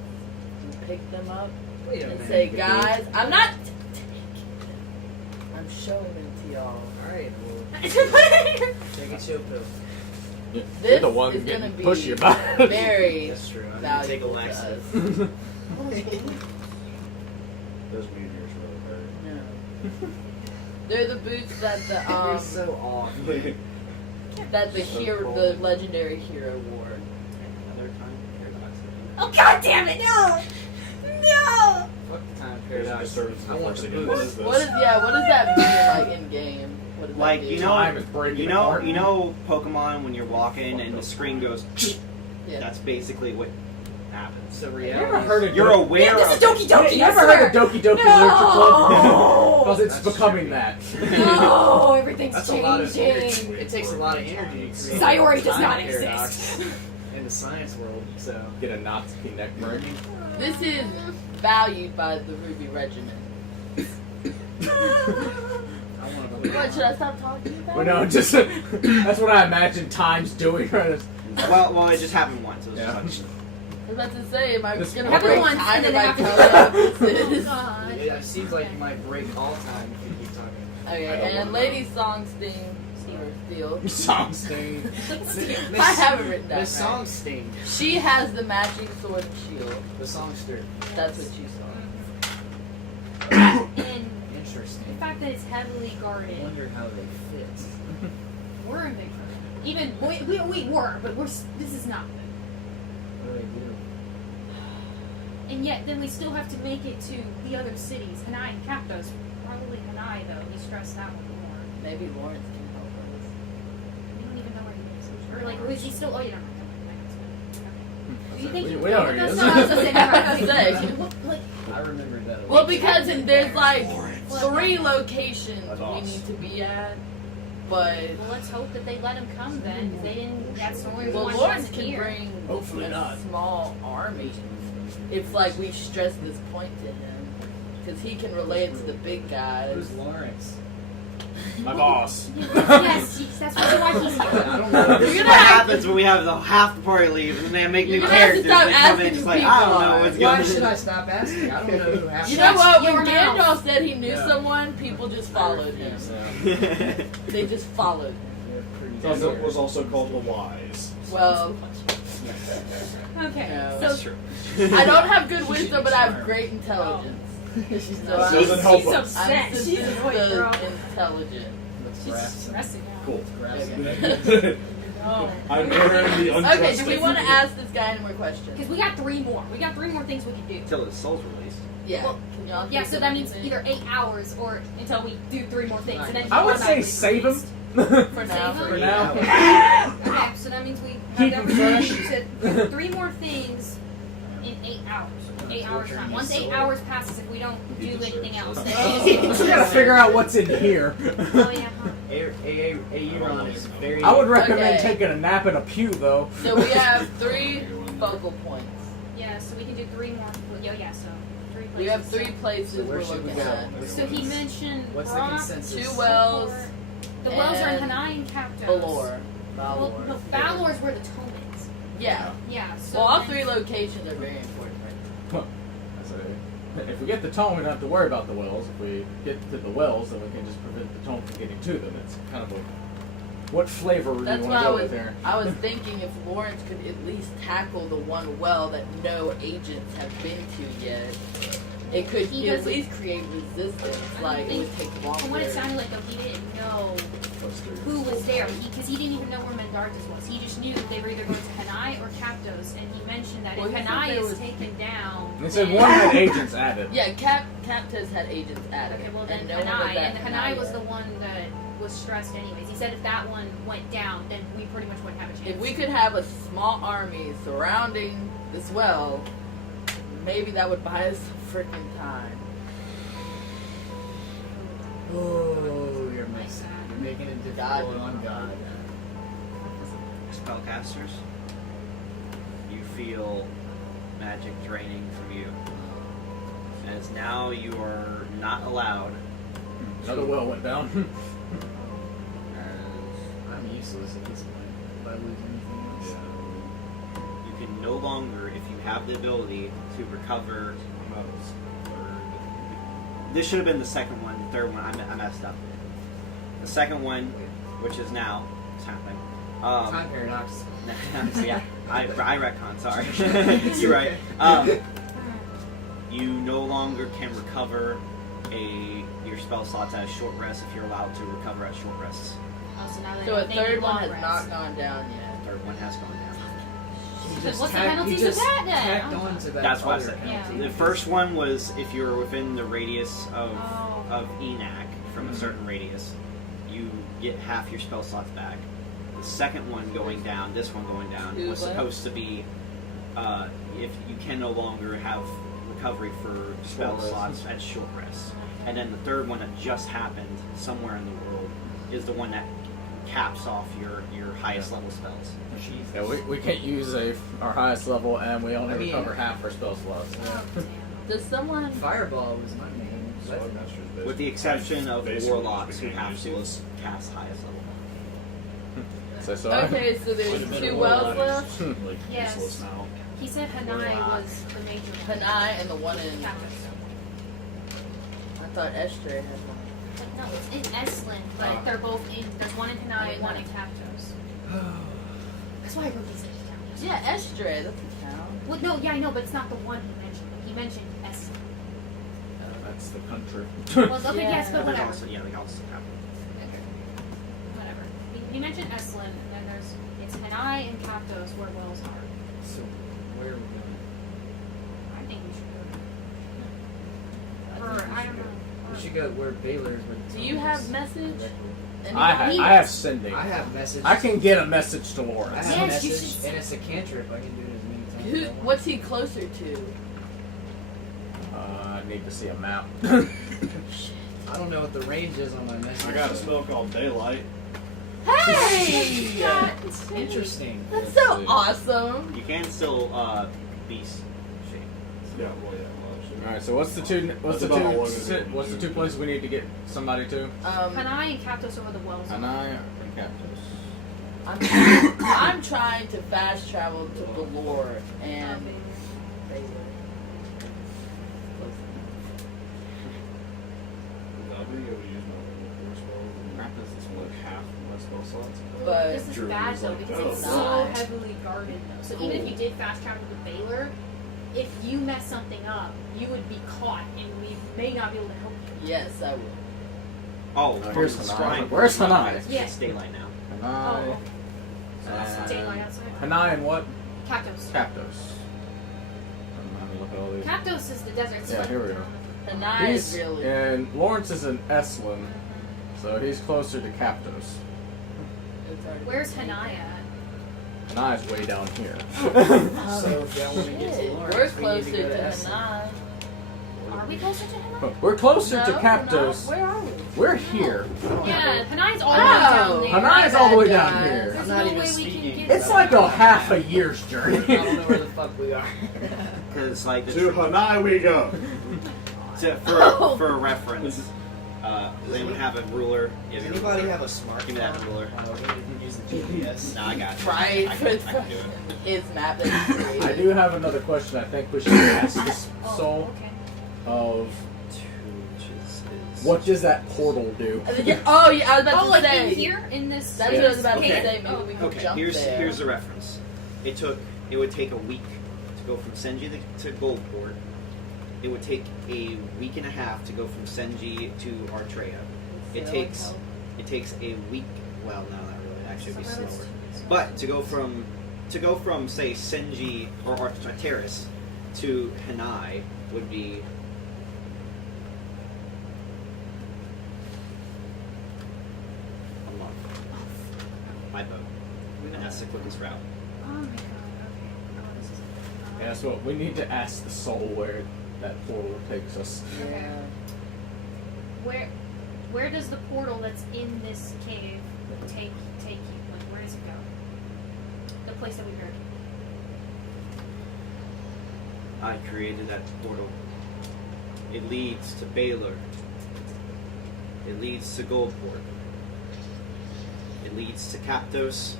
and pick them up Wait a and minute. say, guys, I'm not. show him to y'all. Alright, well, take a chill pill. You're This the one is getting gonna be pushy about it. very That's true. I'm gonna take a valuable to us. laxative. Those meteors really hurt. No. They're the boots that You're the so off. hero, the legendary hero wore. Another time paradox. Oh god damn it! No! No! Fuck the time Here's a paradox. disturbance in I the want force the again. boots. What is this? What does that mean like in game? What does Like, that do? you know, Time is breaking apart. you know Pokemon when you're walking and the screen goes. Yeah. That's basically what happens. So You reality. ever heard of You're aware Yeah, this of is Doki it. Doki. You ever heard of Doki Doki Literature Club? Because it's That's becoming trippy. that. No, everything's That's a lot of energy. changing. It takes a lot of energy. to create Sayori a does time not paradox exist. in the science world. So Get a Nazi neck break. This is valued by the Ruby Regiment. I want to. What, should I stop talking about Well, it? no, just that's what I imagine Time's doing. Right? Well, it just happened once. It was Yeah. just like, I was about to say, am I This- gonna Happened break once, time and if then I it tell happened you what this is? God. It seems like you might break all time if you keep talking. Okay, I don't and wanna Lady Songsting, or Steel. Song sting. I have it written down. The Right. song sting. She has the matching sword and shield. The songster. That's what you saw. And the Interesting. fact that it's heavily I guarded. wonder how they fit. We're in big trouble. Even we were, but this is not good. What do they do? And yet, then we still have to make it to the other cities. Hanai and Captos. Probably Hanai, though. We stress that one more. Maybe Lawrence can help us. We don't even know where he is. Or, like, is he still... Oh, you don't know. Do you think We he know where he that's is. not what I was gonna say. Never mind. I was gonna say. Like, I remember that. Well, because there's like Well, 3 locations That's we awesome. need to be at, but well, let's hope that they let him come then, because they didn't... That's the only well, one Lawrence chance can here. bring Hopefully a not. small army if like we stress this point to him, because he can relay it to the big guys. Who's Lawrence? My boss. Yes, that's probably why he's here. I don't know. this is You're what gonna have happens when we have half the party leave and they make You're new gonna have to characters. stop They come in, asking it's like, people I don't know are. what's Why going should on. I stop asking? I don't know who has You know what? When Your mouth. Gandalf said he knew Yeah. someone, people just followed him. They just followed him. It was also called the Wise. Well, Okay, No. That's so true. I don't have good wisdom, but I have great intelligence. So That I'm, doesn't help she's us. upset. I'm She's annoyed, girl. intelligent. She's stressing out. Cool. Oh. I'm Aaron the Untrusted. Okay, do we want to ask this guy any more questions? Because we got 3 more. We got 3 more things we can do. Until his soul's released. Yeah. Well, Can y'all Yeah, think so of that means anything? either 8 hours or until we do 3 more things. And then I would say automatically save him. released. For now. Save him? For now. Okay, so that means we Keep have 'em fresh. to do 3 more things in 8 hours. 8 hours time. Once 8 hours passes, if we don't do anything else, then We gotta figure out what's in here. Oh yeah. Huh. Aeron is very. I would recommend Okay. taking a nap in a pew, though. So we have 3 focal points. Yeah, so we can do 3 more. Well, yeah, so 3 places. We have 3 places So where we're should we looking go? at. So he mentioned What's the Brock, consensus? 2 wells, The wells are in and Hanai and Captos. Valor. Well, no, Valor's where the tome is. Yeah. Yeah, so. Well, all then- 3 locations are very important right I say, if we get the tome, we don't have to worry about the wells. If we get to the wells, then we can just prevent the tome from getting to them. It's kind of a... What flavor do you That's want why to go with here? I was thinking if Lawrence could at least tackle the one well that no agents have been to yet, it could He at doesn't- least create resistance. I Like, it would think- take longer. From what it sounded like, though, he didn't know who was there because he didn't even know where Mendartes was. He just knew they were either going to Hanai or Captos, and he mentioned that Well, if he said Hanai there is was- taken down, They said then- one had agents added. Yeah, Captos had agents added. Okay, well then and no one was Hanai, at and Hanai was yet. the one that was stressed anyways. He said if that one went down, then we pretty much wouldn't have a chance. If we could have a small army surrounding this well, maybe that would buy us some freaking time. Oh, you're Nice. making it God. difficult on God. Spellcasters, you feel magic draining from you. As now you are not allowed. Another well went down. As I'm useless at this point. If I lose anything else. you can no longer, if you have the ability to recover. This should have been the second one the third one, I messed up. The second one, which is now, it's happening. Time paradox. So yeah, I retcon, sorry. You're right. You no longer can recover your spell slots at a short rest if you're allowed to recover at short rests. Oh, so now So a they third need one long has rest. not gone down yet. The third one has gone down. What's the penalties of that then? tacked Oh. on to that. That's why I other said penalty. the first one was if you were within the radius of Oh. Enac from a certain radius, you get half your spell slots back. The second one going down, this one going down, Who was left? supposed to be if you can no longer have recovery for spell Short rest. slots at short rest. And then the third one that just happened somewhere in the world is the one that caps off your highest level spells. Yeah, we can't use our highest level, and we only I mean- recover half our spell slots. Oh, damn. Does someone? Fireball was my name. But With the exception of Basically warlocks who became have to useless. cast highest level. So Okay, so there's two wells left. Like Yes. useless now. He said Hanai was the major one. Hanai and the one in. Cactus. I thought Estre had one. But no, it's in Esfand, but they're both in. There's one in Hanai and one in Captos. That's why I wrote these things down. Yeah, Estre. That's a town. Well, no, yeah, I know, but it's not the one he mentioned. He mentioned Esfand. that's the country. Well, okay, Yeah. yes, but There's whatever. also they also have Whatever. He mentioned Esfand, and then it's Hanai and Captos where wells are. so where are we going? I think we should go. Or I don't know. We should go where Baylor's. Where the Do you tunnel have is. message? I have sending. I have message. I can get a message to I Lawrence. have Yes, you message, should- and it's a cantrip. I can do it as many times. Who? as I want. What's he closer to? I need to see a map. I don't know what the range is on my message. I got a spell called Daylight. Hey! Interesting. That's so Let's see. awesome. You can still beast shape. Yeah, well, yeah. Well, All right. So what's the two? What's That's the about all I'm two? gonna do. What's the two places we need to get somebody to? Hanai and Captos are where the wells are. Hanai and Captos. I'm trying to fast travel to Galore and Baylor. I'll be able to use my level 4 spells and Rapid is like half my spell slots. But This is Drew bad was though like, because "Oh, it's no." so heavily guarded though. So even if you did fast travel to Baylor, if you mess something up, you would be caught and we may not be able to help you. yes, I will. Oh, Here's the Hanai. scrying. Where's Hanai? It's Yeah. just daylight now. Hanai. Oh, so that's daylight outside. Hanai and what? Captos. Captos. Let me look at all these. Captos is the desert. It's Yeah, like, here we go. Hanai is He's really. and Lawrence is in Esfand, so he's closer to Captos. It's already- Where's Hanai at? Hanai's way down here. So if y'all want to get to Shit, Lawrence, we're we closer need to go to to Essex. Hanai. Are we closer to Hanai? We're closer to No, Captos. Where are we? We're here. Yeah, Hanai's all the Oh. way down there. Hanai's all the way down guys. here. There's I'm no not even way we speaking. can get It's like a half a year's I journey. don't know where the fuck we are. Because like the To Hanai we go. for a reference, does anyone have a ruler? You Does have a anybody ruler? have a smartphone? Give me that ruler. We can use the GPS. No, I got it. Right I for can do it. his map that he created. I do have another question. I think we should ask this soul okay. of 2 inches is. what does that portal do? Oh yeah, I was about Oh, to like say. in here? In this? That's what I was about to Okay. say. Maybe we could Okay, jump here's there. the reference. It would take a week to go from Senji to Goldport. It would take a week and a half to go from Senji to Artrea. It takes a week. Well, no, not really. Actually, it'd be slower. But to go from say Senji or Arteris to Hanai would be a month by boat, and that's the quickest route. Oh my god, okay. Oh, this is Yeah, so we need to ask the soul where that portal takes us. Yeah. Where does the portal that's in this cave take you? Like, where does it go? The place that we heard. I created that portal. It leads to Baylor. It leads to Goldport. It leads to Captos.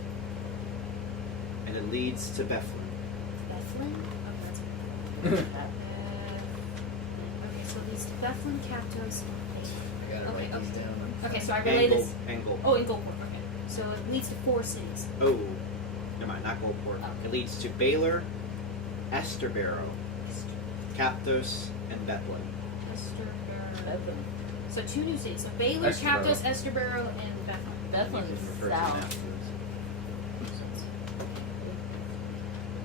And it leads to Bethlehem. Bethlehem? Okay, that's okay, so these Bethlehem Captos. I gotta Okay, write these down. Okay, so I relay this. Angle. Oh, in Goldport. Okay. So it leads to 4 cities. Oh, never mind, not Goldport. Oh. It leads to Baylor, Esterboro, Captos, and Bethlehem. Bethlehem. So 2 new cities. So Baylor, Esterboro. Captos, Esterboro, and Bethlehem. Bethlehem You is can refer to south. them afterwards.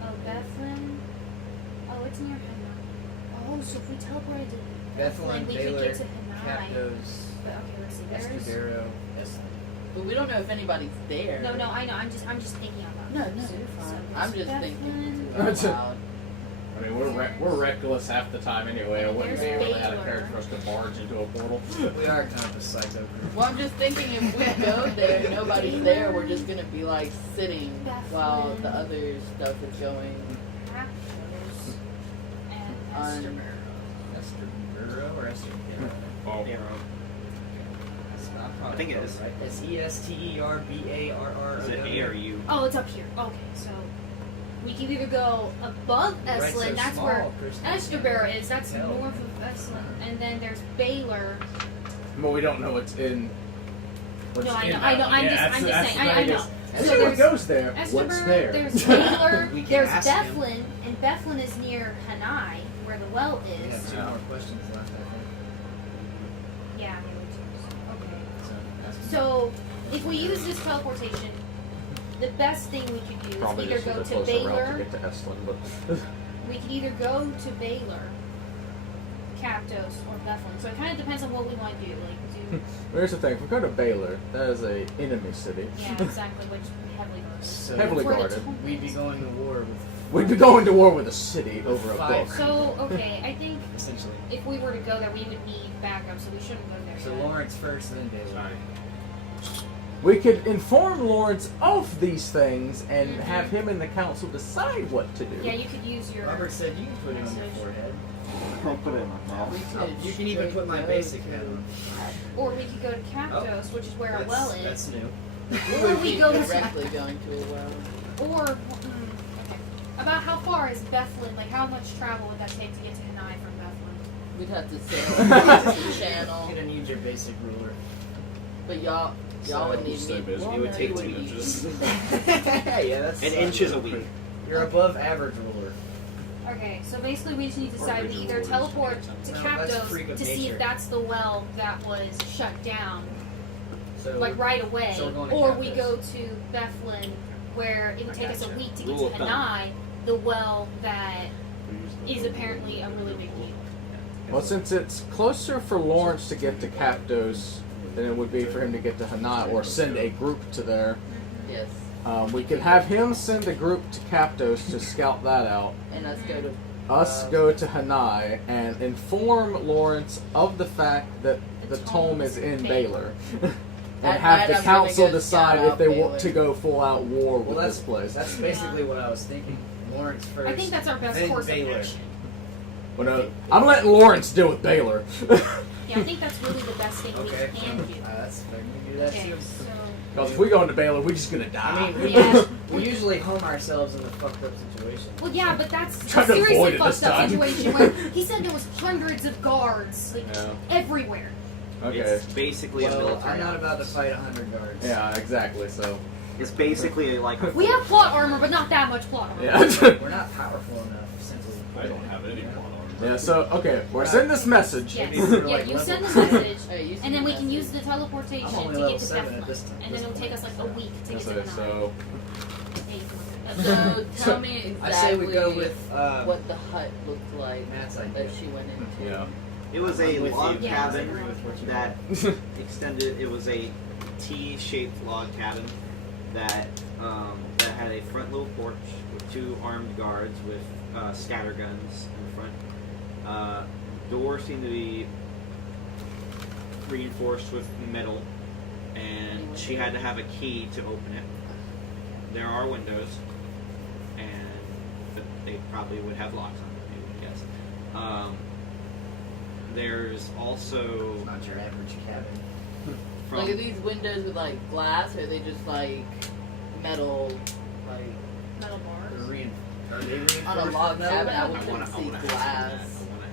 Oh, Bethlehem. Oh, it's near Hanai. Oh, so if we teleported to Bethlehem, we Baylor, could get to Hanai. Captos, But okay, let's see. There's Escudero, Esfand. But we don't know if anybody's there. no, I know. I'm just thinking out No, loud. no, So you're there's fine. I'm just thinking Bethlehem. too out loud. I mean, we're reckless half the time anyway. I wouldn't be There's able to have a Baylor. character for us to barge into a portal. We are kind of a psycho group. Well, I'm just thinking if we go there and nobody's there, we're just gonna be like sitting while the other stuff is going. Captos and On- Esterboro. Escudero or Escudero? Oh. Yeah. That's not probably I think it close, is. right? Estesterbarr. Is it A or U? Oh, it's up here. Okay, so we can either go above Right, so Esland, that's small, where Kristen. Esterboro is, that's Tell. north of Esland, and then there's Baylor. But we don't know what's in. What's No, I in know, that I know, one. I'm Yeah, just that's saying, the I thing know. is, So Everyone there's goes there. What's Esterboro, there? there's Baylor, We can there's ask him. Bethlehem, and Bethlehem is near Hanai, where the well We is. have 2 more questions left, I think. Yeah, there were 2. Okay. So, ask me. So, if we use this teleportation, the best thing we could use Probably either just go the to closer route to Baylor. get to Estlin, but We could either go to Baylor, Captos, or Bethlehem. So it kind of depends on what we want to do. Like, do here's the thing: if we go to Baylor, that is a enemy city. yeah, exactly, which heavily guarded. So Heavily Where the guarded. tome we'd be is. going to war with We'd be going to war with a city over a 5. book. So okay, I think essentially. if we were to go there, we would need backup, so we shouldn't go there. So yet. Lawrence first, and then Baylor. We could inform Lawrence of these things and Mhm. have him and the council decide what to do. Yeah, you could use your. Robert said you can put it on your forehead. I'll put it in my mouth. We could You can even put my straight basic go hat on. Or we could go to Captos, which is where our well is. That's new. to- Or would we be go to. directly going to a well. Or okay. About how far is Bethlehem? Like, how much travel would that take to get to Hanai from Bethlehem? We'd have to sail across the channel. You're gonna need your basic ruler. But y'all would need So me. busy. Well, It would no, take you 2 wouldn't need inches. me. Yeah, that's An inch is a week. You're above average ruler. Okay, so basically we just need to decide we either visual teleport words. to No, that's Captos freak of to see nature. if that's the well that was shut down, So like right away, so we're going to or we Captos. go to Bethlehem, where it would take us a gotcha. week to get Rule to of thumb. Hanai, the well that is apparently a really big deal. Well, since it's closer for Lawrence to get to Captos than it would be for him to get to Hanai, or send a group to there, Yes. we could have him send a group to Captos to scout that out. And us go to. Us go to Hanai and inform Lawrence of the fact that the tome is in Baylor. And At have night the I'm gonna council go decide scout if out they Baylor. want to go full out war with Well, this place. that's basically what I was thinking. Lawrence first. I think that's our best then course Baylor. of action. But, I'm letting Lawrence deal with Baylor. Yeah, I think that's really the best thing Okay. we can do. That's fair. We do that Okay, too. so Because if we go into Baylor, we're just gonna die. I mean, we, Yeah. we usually home ourselves in the fucked up situation. well, yeah, but that's Trying a to avoid seriously it fucked this up time. situation where he said there was hundreds of guards, like Yeah. everywhere. Okay. It's basically a Well, military. I'm not about to fight 100 guards. Yeah, exactly. So. It's basically like a We have plot armor, but not that much plot armor. Yeah. We're not powerful enough, simply. I don't have any plot on. Yeah. So okay, we're sending this message. Yes. Maybe we're Yeah, like you level- send the message, Hey, you and then we can message. use the teleportation I'm to only get level to 7 Bethlehem. at this time. And then it'll take us like a week to get to So, the so So tell me exactly I say we go with what the hut looked like Matt's that idea. she went into. yeah. It was a I'm with log you. Yeah, I cabin agree with what you that extended. It was a T-shaped log cabin that that had a front little porch with 2 armed guards with scatter guns in front. Door seemed to be reinforced with metal, and she had to have a key to open it. There are windows, but they probably would have locks on them, I would guess. There's also Not your average cabin. from Like, are these windows with like glass, or are they just like metal, like metal They're bars. Are they reinforced? on a log with cabin? metal? I I would want to see ask glass. that. I want to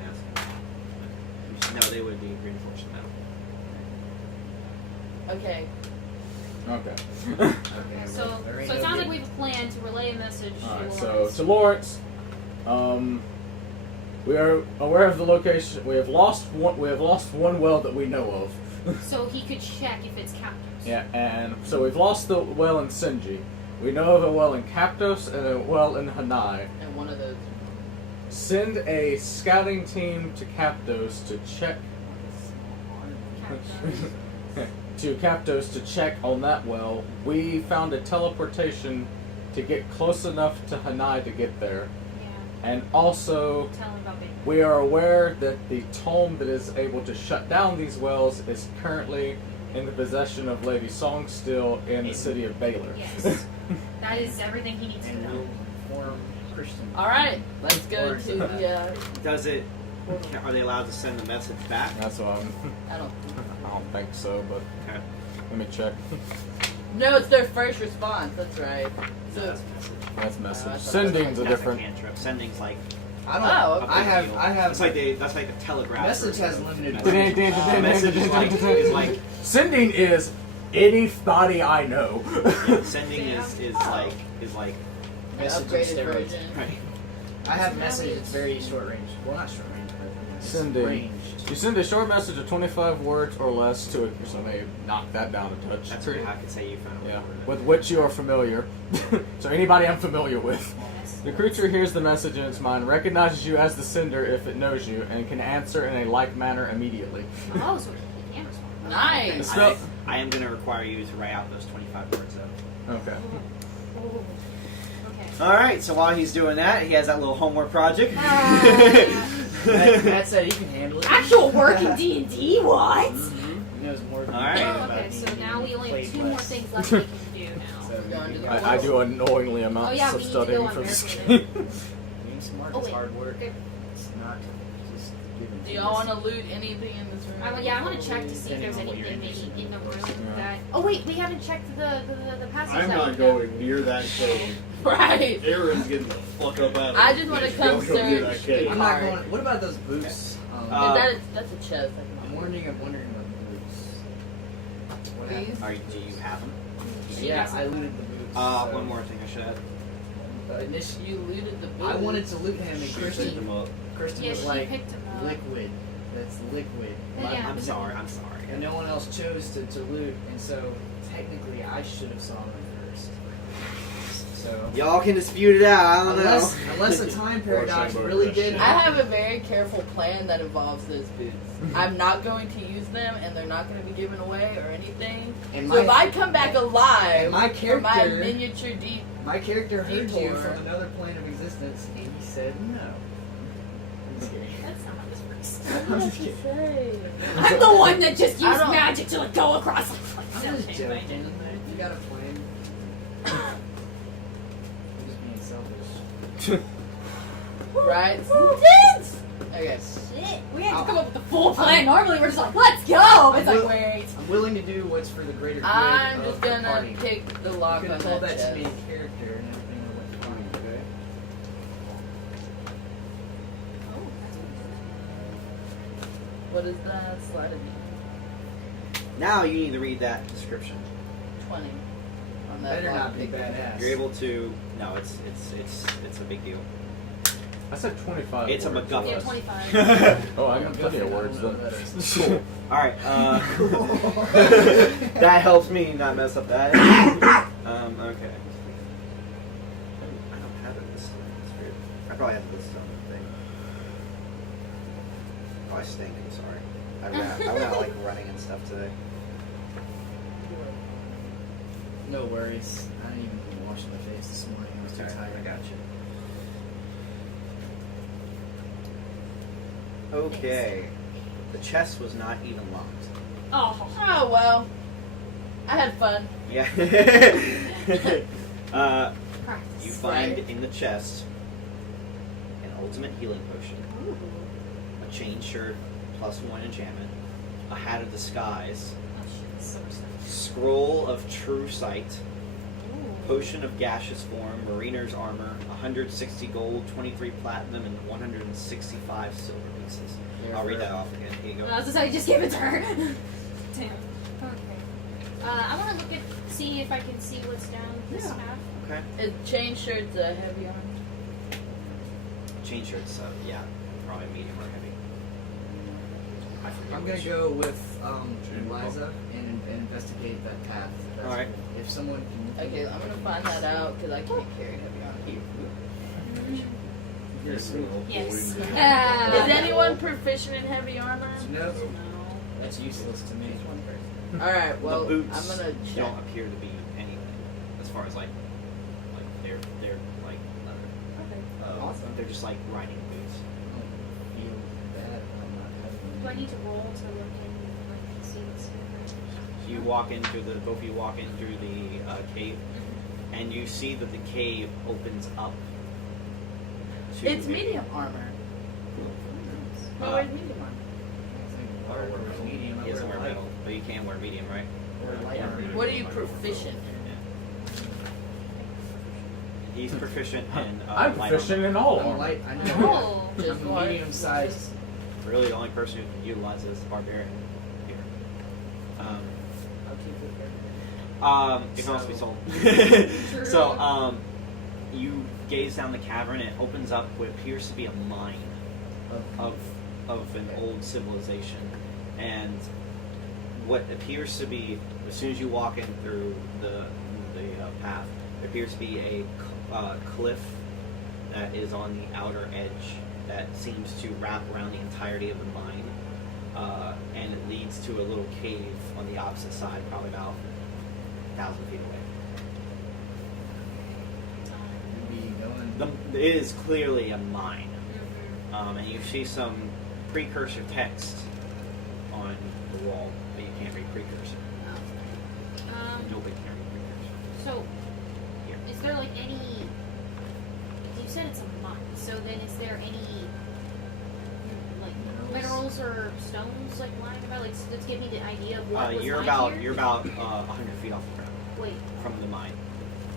ask. No, they would be reinforced metal. Okay. Okay. Okay, So, well, there so ain't it no sounds like getting- we have a plan to relay a message Alright, to so Lawrence. to Lawrence, we are aware of the location. We have lost one well that we know of. So he could check if it's captors. Yeah, and so we've lost the well in Sinji. We know of a well in Captos and a well in Hanai. And one of those. Send a scouting team to Captos to check Captors. to Captos to check on that well. We found a teleportation to get close enough to Hanai to get there. Yeah. And also, Tell him about Big Ben. we are aware that the tome that is able to shut down these wells is currently in the possession of Lady Songstill in the city of Baylor. Yes. That is everything he needs to And know. we'll form Christian. All right, let's go Or to so that- the. Does it? Are they allowed to send the message back? That's what I don't. I don't think so, but Okay. let me check. No, it's their first response. That's right. So That's a message. That's I message. thought Sending's a That's different. cantrip. Sending's like I don't. Oh, okay. I have. that's like a telegraph. Message version has of limited message. range. Message is like Sending is anybody I know. yeah, sending is like an Message on upgraded steroids. version. right. I have message. It's very short range. Well, not short range, but it's Sending. ranged. You send a short message of 25 words or less to it, so they knock that down a touch. That's pretty. I could say you found. Yeah, with which you are familiar. So anybody I'm familiar with. The creature hears the message in its mind, recognizes you as the sender if it knows you, and can answer in a like manner immediately. Oh, so he can respond. Nice. Spell- I am going to require you to write out those 25 words though. Okay. Oh. Okay. All right. So while he's doing that, he has that little homework project. That said, he can handle it. Actual work in D&D? What? He knows more than All right. me Oh, about okay, so D&D. now we only have Played 2 more less. things left we can do now. So We're going to the I do annoyingly Oh, amounts yeah, of we need to studying go on for this Miracle game. Being smart Oh, is wait. hard work. Okay. It's not just giving. Do y'all want to loot anything in this room? I want to check to see if there's Depending on what anything you're maybe in the room Yeah. that. Oh wait, we haven't checked the passage. I'm that not we going near that cave. Right. Aaron's getting the fuck up out of I it. just wanna Don't come go near that search cave. the I'm not Hard. going. What about those boots? That's a chest. I'm wondering about the boots. What happened? These? Do you have them? Yeah, I looted the boots. so- One more thing I should add. Initially, You looted the boots. I wanted to loot him, and She Kristen, picked them up. Kristen Yeah, was she like, picked him up. liquid. That's liquid. Yeah. I'm sorry. And no one else chose to loot, and so technically I should have saw them first. So Y'all can dispute it out. I don't unless the time paradox Or really that did. shit. I have a very careful plan that involves those boots. I'm not going to use them, and they're not going to be given away or anything. And So if I come back alive and my for my character, miniature deep, my character heard you detour. from another plane of existence, and he said no. I'm just kidding. That's not how this works. I'm just kidding. say? I'm the one that just I used don't- magic to like, go across. I'm just joking. You got a plan. I'm just being selfish. Right? Okay. Shit, we had to come up with the full plan. Normally we're just like, let's go. It's like, wait. I'm willing to do what's for the greater good I'm of just the gonna party. pick the You lock could on have told that that to me chest. in character and everything went fine, okay? What is that? Slide of me. Now you need to read that description. 20. On that Better lock not be pick. badass. You're able to. No, it's a big deal. I said 25 It's a words. MacGuffin. Yeah, 25. Oh, I got plenty of words then. All right. That helps me not mess up that. Okay. I don't have it listed. That's weird. I probably have it listed on the thing. Oh, I stink. I'm sorry. I'm not like running and stuff today. No worries. I didn't even wash my face this morning. I was too Alright, tired. I got you. Okay. The chest was not even locked. Oh. Oh, well. I had fun. Yeah. Practice. You find Right. in the chest an ultimate healing potion, Ooh. a chain shirt +1 enchantment, a hat of disguise, Oh shit, so much stuff. scroll of true sight, Ooh. potion of gaseous form, mariner's armor, 160 gold, 23 platinum, and 165 silver pieces. I'll read that off again. Here you I go. was just like, just give it to her. Damn. Okay. I want to look at, see if I can see what's down this Yeah. path. Okay. Is chain shirts a heavy arm? Chain shirts, yeah, probably medium or heavy. I forget I'm gonna which. go with Liza and investigate that path. That's Alright. cool. If someone can. Okay, I'm gonna find that out because I can't carry heavy arm. Yes. Is anyone proficient in heavy armor? No, that's useless to me. Alright, well, the boots I'm gonna check. don't appear to be anything as far as like they're like leather. Awesome. They're just like riding boots. I don't feel bad. I'm not having. Do I need to roll to look and like, see what's here? You walk in through the both of you walk in through the cave, and you see that the cave opens up. To It's medium armor. No, where's medium armor? I wear medium. I He doesn't wear wear light. metal, but you can wear medium, right? Or light armor. What are you proficient in? He's proficient in. I'm light proficient in all I'm armor. light. I know. Oh. Just I'm light. medium sized. Really, the only person who can utilize this is the barbarian here. I'll keep it there. It can also be sold. True. So, you gaze down the cavern, and it opens up what appears to be a mine of an old civilization, and what appears to be, as soon as you walk in through the path, it appears to be a cliff that is on the outer edge that seems to wrap around the entirety of the mine, and it leads to a little cave on the opposite side, probably about 1,000 feet away. Be going. It is clearly a mine, and you see some precursor text on the wall, but you can't read precursor. Nobody can read precursor. So, Here. is there like any? You said it's a mine. So then, is there any like minerals or stones like lying about? Like, let's give me the idea of what was You're lying about here. you're about 100 feet off the ground Wait. from the mine.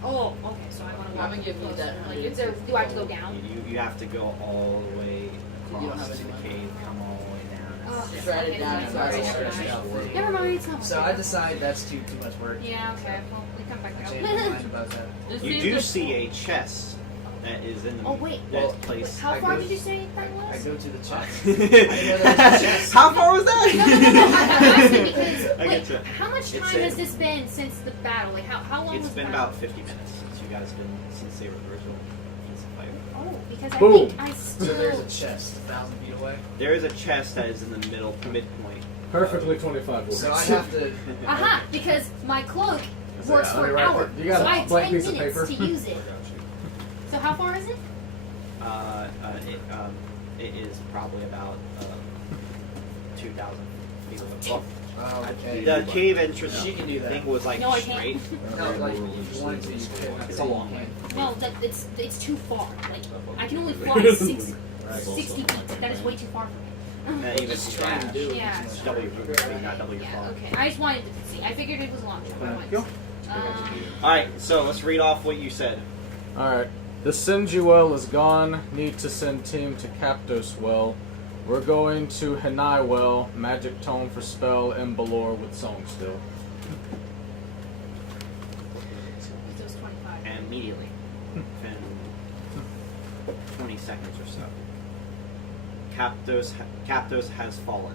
Oh, okay. So I want to walk. I'm gonna give you closer. that Like, is there? Do I have to go down? You have to go all the way You don't across have to the any cave, come all the way down. Oh, Just write it okay, down. never mind, Sorry. never mind. Never mind. It's not. So I decide that's too much work. Yeah. Okay. Well, we come back I now. changed my mind about that. Just You see do if see a chest that is in the Oh, wait. that Well, place. How I far go- did you say that I was? go to the chest. I didn't know there was a chest. How far was that? No. I'm asking because I wait, getcha. how much It's time in- has this been since the battle? Like how long It's was been the about battle? 50 minutes since you guys since they were the original piece of fight. Oh, because Boom. I think I still. So there's a chest 1,000 feet away. There is a chest that is in the middle, midpoint. Perfectly 25 words. So I have to. Aha! Because my cloak So, works yeah, for let an me write hour, that- you got so a I have blank 10 piece of minutes paper? to use it. So how far is it? It is probably about 2,000 feet away. Well, Oh, okay. the cave entrance She can do that. thing was like No, I straight. can't. No, like if you wanted to, you could. It's a long way. Well, it's too far. Like I can only fly 60 feet. That is way too far for me. Even trying to do it. Yeah. It's double your movement speed, not double your Yeah. fall. Okay. I just wanted to see. I figured it was a long shot. Go. Alright, so let's read off what you said. Alright. The Sinjuel is gone. Need to send team to Captos Well. We're going to Hanai Well. Magic tome for spell and Balor with song still. It was 25. And immediately, within 20 seconds or so, Captos has fallen.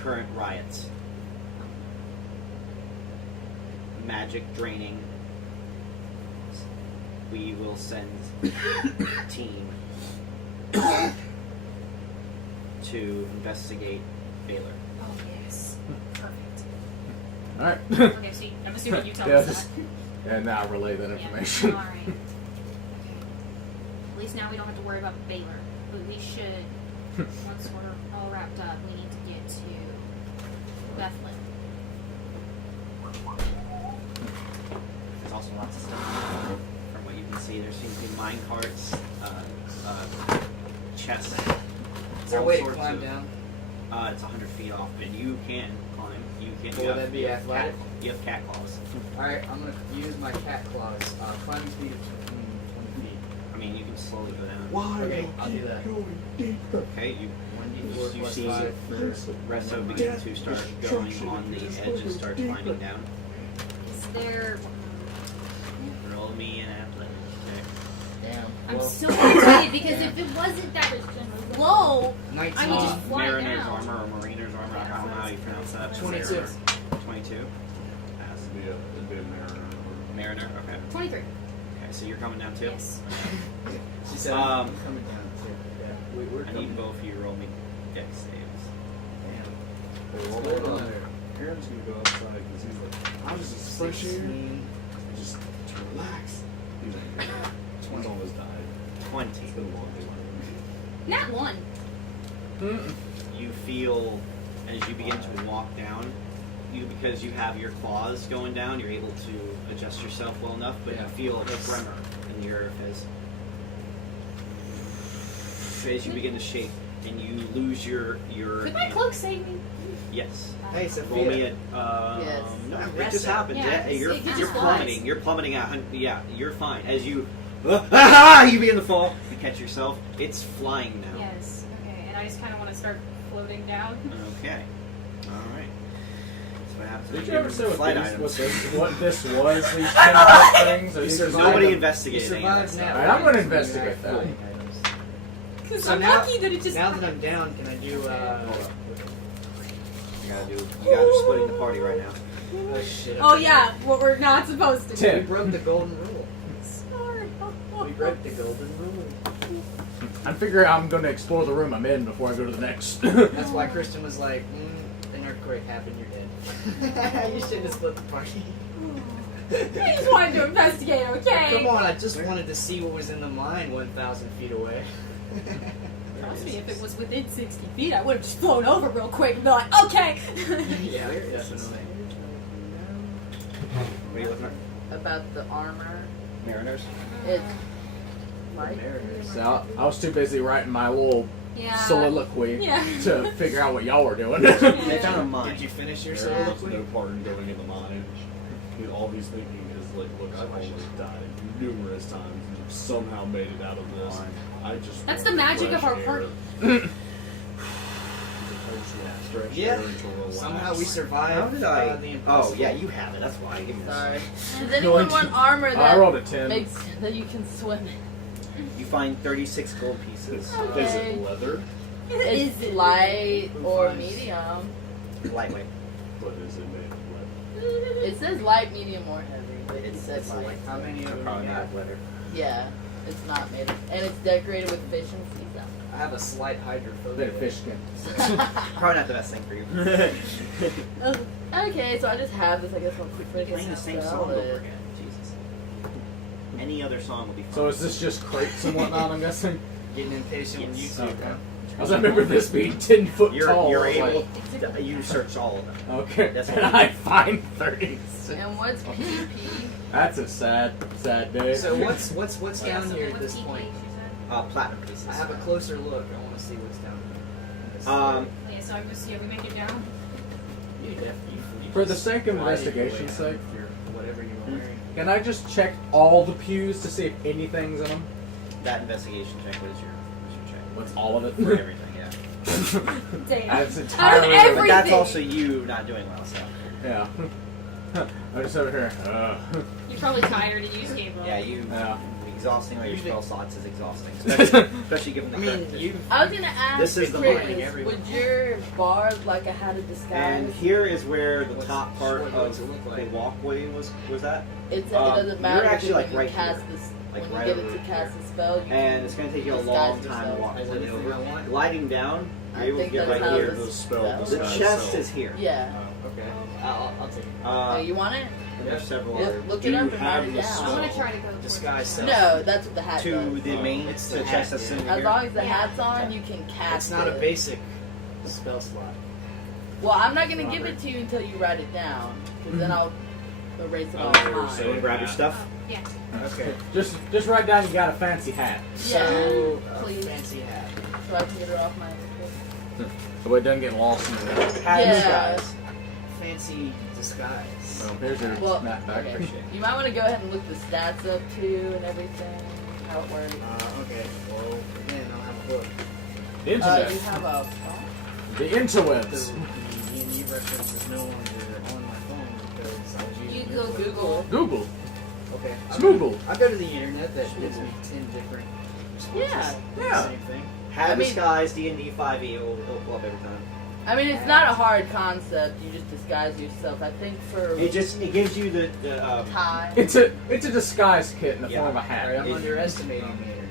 Current riots. Magic draining. We will send team to investigate Baylor. Oh yes. Perfect. Alright. Okay, so I'm assuming you tell Yeah, us just- that. And now relay that Yeah. information. All right. Okay. At least now we don't have to worry about Baylor, but we should. Once we're all wrapped up, we need to get to Bethlehem. There's also lots of stuff. From what you can see, there seems to be mine carts, chests. Is there a all way to sorts climb of- down? It's 100 feet off, and you can climb. You can. Will you have- that be you have athletic? You have cat claws. Alright, I'm gonna use my cat claws. Climbing speed of 20 feet. I mean, you can slowly go down. Why? Okay, I'll do that. Okay, you 4 you plus see 5. Resto begin to start going on the edge and start climbing down. Is there? Roll me an athletics check. Damn. I'm Well, so irritated because if it wasn't that low, 19. I would just fly Mariner's down. armor or Mariner's armor, I don't know how you pronounce that. 22. 22? Pass. It'd be a Mariner. Mariner, okay. 23. Okay, so you're coming down too? Yes. She said, Um, I'm coming down too. Yeah, we're I coming. need both of you to roll me dex saves. Damn. Hold on. Aaron's gonna go outside because he's like, I'm just fresh air. 16. Just to relax. He's like, he's almost died. 20. It's been a long day. Not one. You feel, as you begin to walk down, because you have your claws going down, you're able to adjust yourself well enough, but Yeah. you feel a tremor in your as you begin to shake, and you lose your Could my cloak save me? Yes. Hey, Roll me Sophia. a. Yes. No, I'm it just resting. happened. Yeah, Yeah, it just you're flies. plummeting. You're plummeting out. Yeah, you're fine. As you, you begin to fall. You catch yourself. It's flying now. Yes. Okay, and I just kind of want to start floating down. Okay. All right. So what happens? Did is you ever say what flight this, items. what this was? These 10 things? Or You these survived. Nobody You investigated any of that survived stuff. now. Alright, I'm gonna investigate that. Items. Because So I'm now- lucky that it just. Now that I'm down, can I do? You guys are splitting the party right now. Oh shit. Oh yeah, what we're not supposed to do. Tim. We broke the golden rule. Sorry. We broke the golden rule. I'm figuring I'm going to explore the room I'm in before I go to the next. That's why Kristen was like, an earthquake happened, you're dead. You shouldn't have split the party. I just wanted to investigate, okay? Come on, I just wanted to see what was in the mine 1,000 feet away. Trust me, if it was within 60 feet, I would have just flown over real quick and be like, okay. Yeah, definitely. What are you looking at? About the armor. Mariners? It's light. So I was too busy writing my little Yeah. soliloquy Yeah. to figure out what y'all were doing. They found a mine. Did you finish your There's soliloquy? no part in going in the mine. All he's thinking is like, look, I've almost died numerous times and somehow made it out of this. I just That's want the magic fresh of our air. party. Fresh Yeah. air to relax. Somehow we survived How did I? the Oh, impossible. yeah, you have it. That's why. Give me this. Sorry. Does anyone want armor I that rolled a 10. makes that you can swim in? You find 36 gold pieces. Is Okay. it leather? It's light Who or finds- medium. Lightweight. But is it made of leather? It says light, medium, or heavy. It says It's light. like, how many of them Probably you not got? leather. Yeah, it's not made of, and it's decorated with fish and sea I have a slight hydrophobia. Bit of fish skin. sound. Probably not the best thing for you. Okay, so I just have this. I guess I'll quick finish Playing the same sell song over it. again. Jesus. Any other song would be fine. So is this just crates and whatnot, I'm guessing? Getting impatient with Yes. YouTube, Okay. huh? Because I remember this being 10 foot tall. You're I was able. like, You search all of them. okay, That's and what I find 36. And what's PvP? That's a sad day. So what's Yeah, down so here at what's this TK, point? she said? Platinum pieces. I have a closer look. I want to see what's down here. Yeah, so I'm just, we make it down. You definitely. For the sake of investigation's sake, Whatever you were wearing. can I just check all the pews to see if anything's in them? That investigation check. What is your check? What's all of it? For everything, yeah. Damn. That's Out of entirely. But that's everything. also you not doing well, so. Yeah. I'm just over here. You're probably tired and you just gave up. Yeah, you. Yeah. Exhausting all your Usually- spell slots is exhausting, especially given the I mean, correct- you. I was gonna ask. This is the Chris, morning, everyone. Would your bard like a hat of disguise? And here is where the What's- top part what of does it look the like? walkway was at. It's, Um, it doesn't you're matter actually, because like, when you right cast here. this, Like, when right you get over it to here. cast the spell, you And it's going to take you a disguise long time to yourself. walk Is fully anything over. I want? Gliding down, I you're able to think get that's right how here. this The spell spell- The disguise chest self. is here. Yeah. Okay. I'll take it. Oh, you want it? And there's several Look, other. look Do it up you and have write it the down. I'm gonna try to go Disguise self. No, that's what the hat To does. the main, It's to the the chest hat, that's sitting yeah. As here. long as the Yeah. hat's on, you can cast It's not a it. basic spell slot. Well, I'm not gonna give it to you until you write it down, because then I'll erase it off Oh, you're mine. saying- Go and grab your stuff. Yeah. Okay. Just write down you got a fancy hat. Yeah, So, please. fancy hat. So I can get it off my. So it doesn't get lost in the Hat Yeah. disguise. Fancy disguise. Well, here's your Well, snapback. okay. You might want to go ahead and look the stats up too and everything, how it works. Okay. Well, again, I'll have a look. The You internet. have a phone? The interwebs. The D&D reference is no longer on my phone because I was using You go Google. Google. Okay. Smoogle. I go to the internet that gives me 10 different responses. Yeah. Yeah. Same thing. Have I mean- disguise D&D 5e. It'll pull up every time. I mean, it's not a hard concept. You just disguise yourself. I think for It gives you the tie. It's a disguise kit in the Yeah. form of a Alright, hat. I'm underestimating the internet.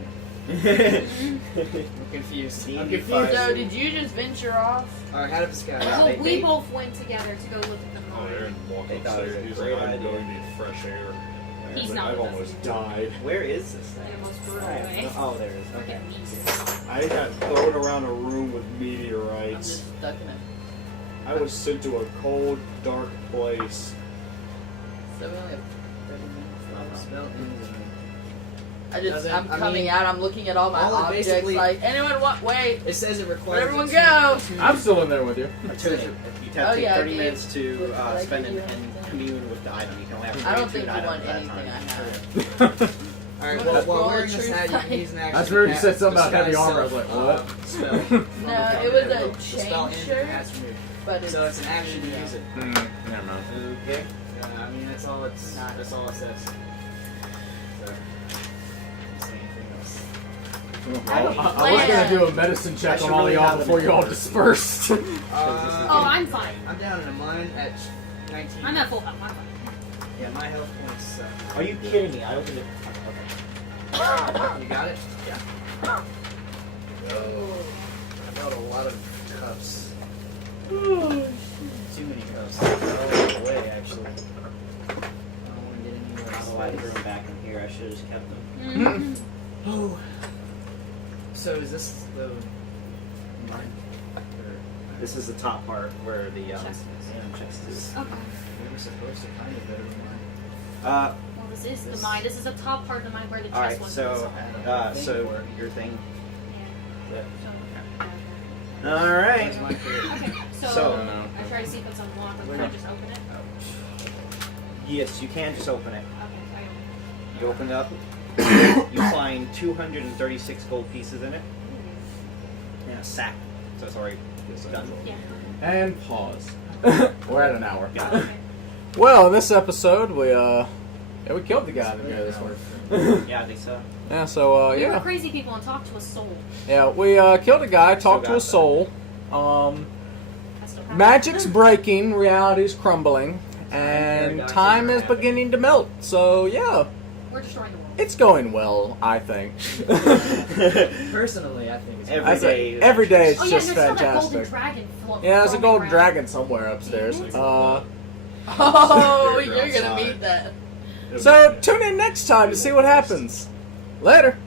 I'm confused. I'm D&D confused. So did you just venture off? Alright, how to disguise? Yeah, So they- we both went together to go look at the Oh, mine. Aaron walked They thought it was upstairs. a He's great like, I'm idea. going to need fresh air. He's Like, not I've with us almost anymore. died. Where is this Like thing? the most brutal Alright, way. Oh, there it is. Look Okay. at me. I got thrown around a room with I'm meteorites. just stuck in it. I was sent to a cold, dark place. So we only have 30 minutes left. Spell ends in- I'm coming out. I'm looking at all my all it objects. basically- Like anyone want? Wait. It says it requires. Everyone a go! I'm still in there with you. A tunic. You have Oh, to take yeah, 30 Dave. minutes to Did I spend give you and anything? commune with the item. You can only have I don't 32 think you want items at a anything time. I have. Alright, Well, well, while roll wearing a this truth hat, you can die. use an action. That's weird you to said something about heavy disguise armor. I was like, self, what? Spell. No, it was a The spell chain ends and shirt, that's removed. but it's So it's an action to use it. Never mind. Okay. I mean, that's all it says. So, don't say anything else. I was gonna do a medicine I check should on all really y'all have them before y'all in dispersed. Oh, I'm fine. I'm down in a mine at 19. I'm at full health. I'm fine. Yeah, my health points. Are you kidding me? I opened it. You got it? Yeah. Oh, I brought a lot of cups. Too many cups. All the way, actually. I don't want to get any more Oh, I threw them back in here. I should have just kept them. Mhm. Oh. So is this the mine? This is the top part where the Chest chest is. Okay. We were supposed to find it better than mine. Well, this is the mine. This is the top part of the mine where the chest All right. was. So, so your thing. Yeah. All right. That's my favorite. Okay. So, So- I try to see if it's unlocked. Can I just open it? Yes, you can just open it. Okay. I open it. You open it up. You find 236 gold pieces in it. In a sack. So it's already done. Yeah. And pause. We're at an hour. Got it. Okay. Well, in this episode, we killed the guy that guy this one. Yeah, I think so. Yeah, so We were yeah, crazy people and talked to a soul. yeah, we killed a guy, talked to got a soul. I still have Magic's it. breaking, reality's crumbling, and time is beginning to melt. So yeah, We're destroying the world. it's going well, I think. Personally, I think it's Every I say, day. every day it's Oh yeah, just there's still that golden fantastic. dragon float. Yeah, there's a roaming golden around. dragon somewhere upstairs. Damn it. Oh, You're you're gonna outside. meet that. So tune in next time to see what happens. Later.